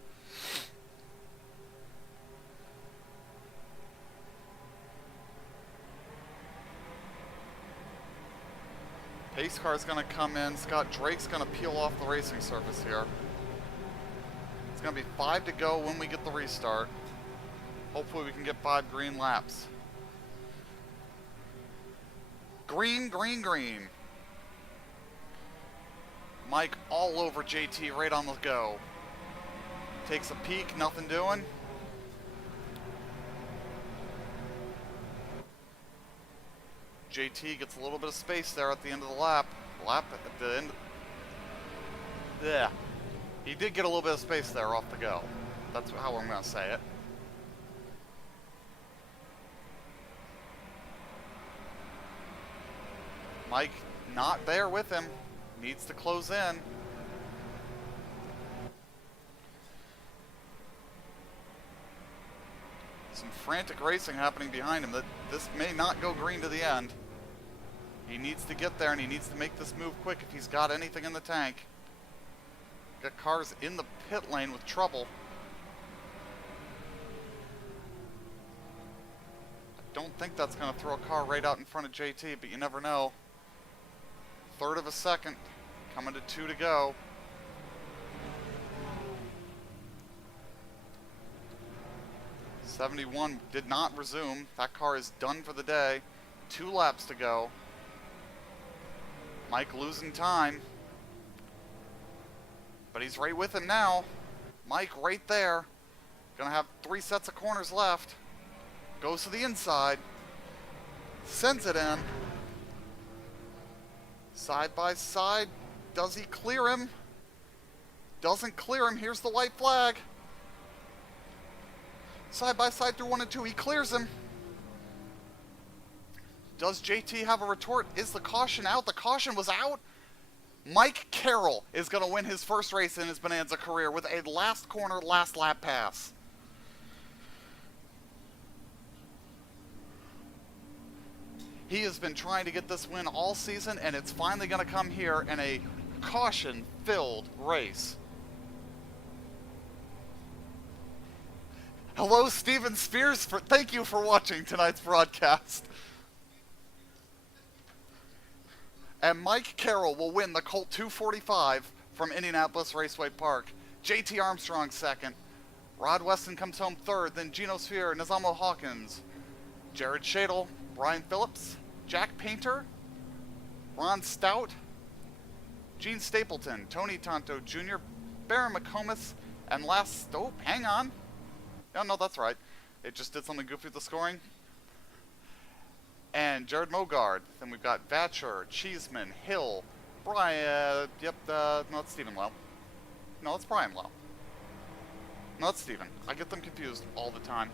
Pace car's going to come in. Scott Drake's going to peel off the racing surface here. It's going to be 5 to go when we get the restart. Hopefully we can get 5 green laps. Green, green, green. Mike all over JT right on the go. Takes a peek, nothing doing. JT gets a little bit of space there at the end of the lap. At the end. Yeah. He did get a little bit of space there off the go. That's how I'm going to say it. Mike not there with him. Needs to close in. Some frantic racing happening behind him. That this may not go green to the end. He needs to get there and he needs to make this move quick if he's got anything in the tank. Got cars in the pit lane with trouble. I don't think that's going to throw a car right out in front of JT, but you never know. 1/3 of a second, coming to 2 to go. '71 did not resume. That car is done for the day. 2 laps to go. Mike losing time. But he's right with him now. Mike right there. Gonna have 3 sets of corners left. Goes to the inside. Sends it in. Side by side. Does he clear him? Doesn't clear him. Here's the white flag. Side by side through 1 and 2. He clears him. Does JT have a retort? Is the caution out? The caution was out. Mike Carroll is going to win his first race in his Bonanza career with a last corner, last lap pass. He has been trying to get this win all season, and it's finally going to come here in a caution-filled race. Hello, Steven Spears. Thank you for watching tonight's broadcast. And Mike Carroll will win the Colt 245 from Indianapolis Raceway Park. JT Armstrong 2nd. Rod Weston comes home 3rd. Then Gino Sphere, Nizalmo Hawkins, Jared Shadle, Brian Phillips, Jack Painter, Ron Stout, Gene Stapleton, Tony Tonto Jr., Baron McComas, and last... Oh, hang on. No, that's right. It just did something goofy with the scoring. And Jared Mogard. Then we've got Vatcher, Cheeseman, Hill, Brian... no, it's Stephen Lowe. No, it's Brian Lowe. No, it's Stephen. I get them confused all the time.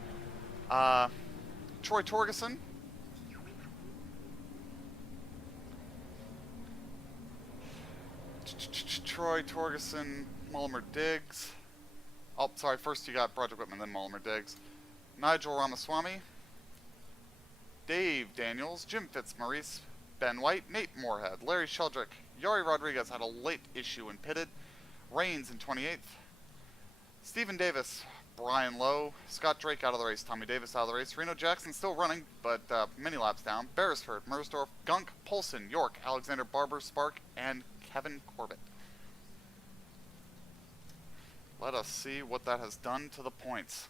Troy Torgerson. Troy Torgerson, Mullimer Diggs. Oh, sorry, first you got Broderick Whitman, then Mullimer Diggs. Nigel Ramaswamy, Dave Daniels, Jim Fitzmaurice, Ben White, Nate Moorhead, Larry Sheldrick, Yori Rodriguez had a late issue and pitted, Reigns in 28th, Stephen Davis, Brian Lowe, Scott Drake out of the race, Tommy Davis out of the race, Reno Jackson still running, but many laps down, Beresford, Mersdorf, Gunk, Polson, York, Alexander Barber, Spark, and Kevin Corbett. Let us see what that has done to the points.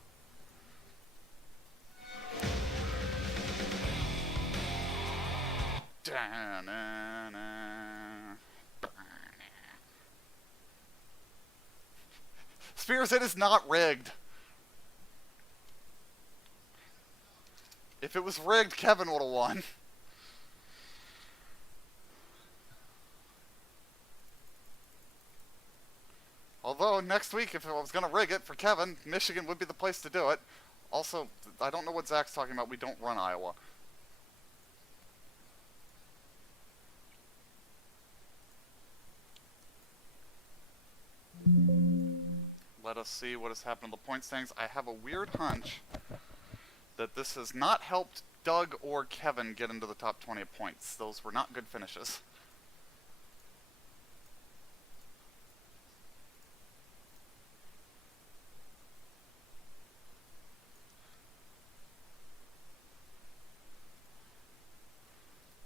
Spears, it is not rigged. If it was rigged, Kevin would have won. Although, next week, if I was going to rig it for Kevin, Michigan would be the place to do it. Also, I don't know what Zach's talking about. We don't run Iowa. Let us see what has happened to the point standings. I have a weird hunch that this has not helped Doug or Kevin get into the top 20 of points. Those were not good finishes.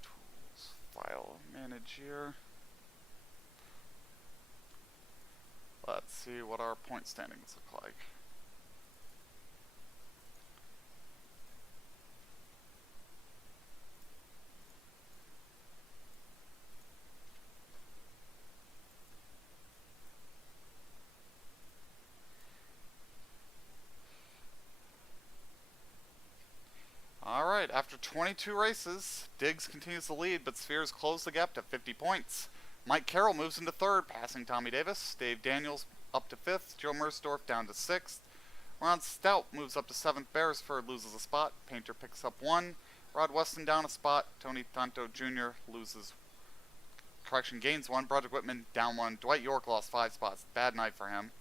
Tools, file, manage here. Let's see what our point standings look like. Alright, after 22 races, Diggs continues to lead, but Spheres closed the gap to 50 points. Mike Carroll moves into third, passing Tommy Davis. Dave Daniels up to fifth. Joe Mersdorf down to sixth. Ron Stout moves up to seventh. Beresford loses a spot. Painter picks up one. Rod Weston down a spot. Tony Tanto Jr. gains one. Broderick Whitman down one. Dwight York lost 5 spots. Bad night for him.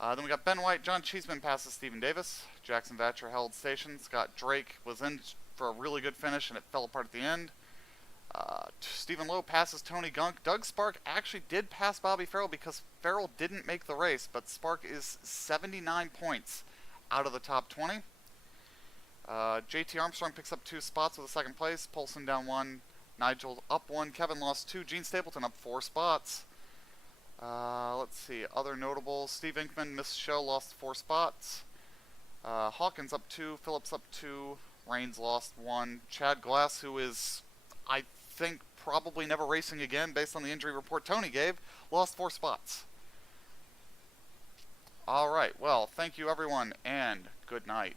Then we got Ben White. John Cheeseman passes Stephen Davis. Jackson Vatcher held station. Scott Drake was in for a really good finish, and it fell apart at the end. Stephen Lowe passes Tony Gunk. Doug Spark actually did pass Bobby Farrell because Farrell didn't make the race, but Spark is 79 points out of the top 20. JT Armstrong picks up 2 spots with a second place. Polson down 1. Nigel up 1. Kevin lost 2. Gene Stapleton up 4 spots. Let's see. Other notables. Steve Inkman missed show, lost 4 spots. Hawkins up 2. Phillips up 2. Reigns lost 1. Chad Glass, who is, I think, probably never racing again based on the injury report Tony gave, lost 4 spots. Alright, well, thank you everyone, and good night.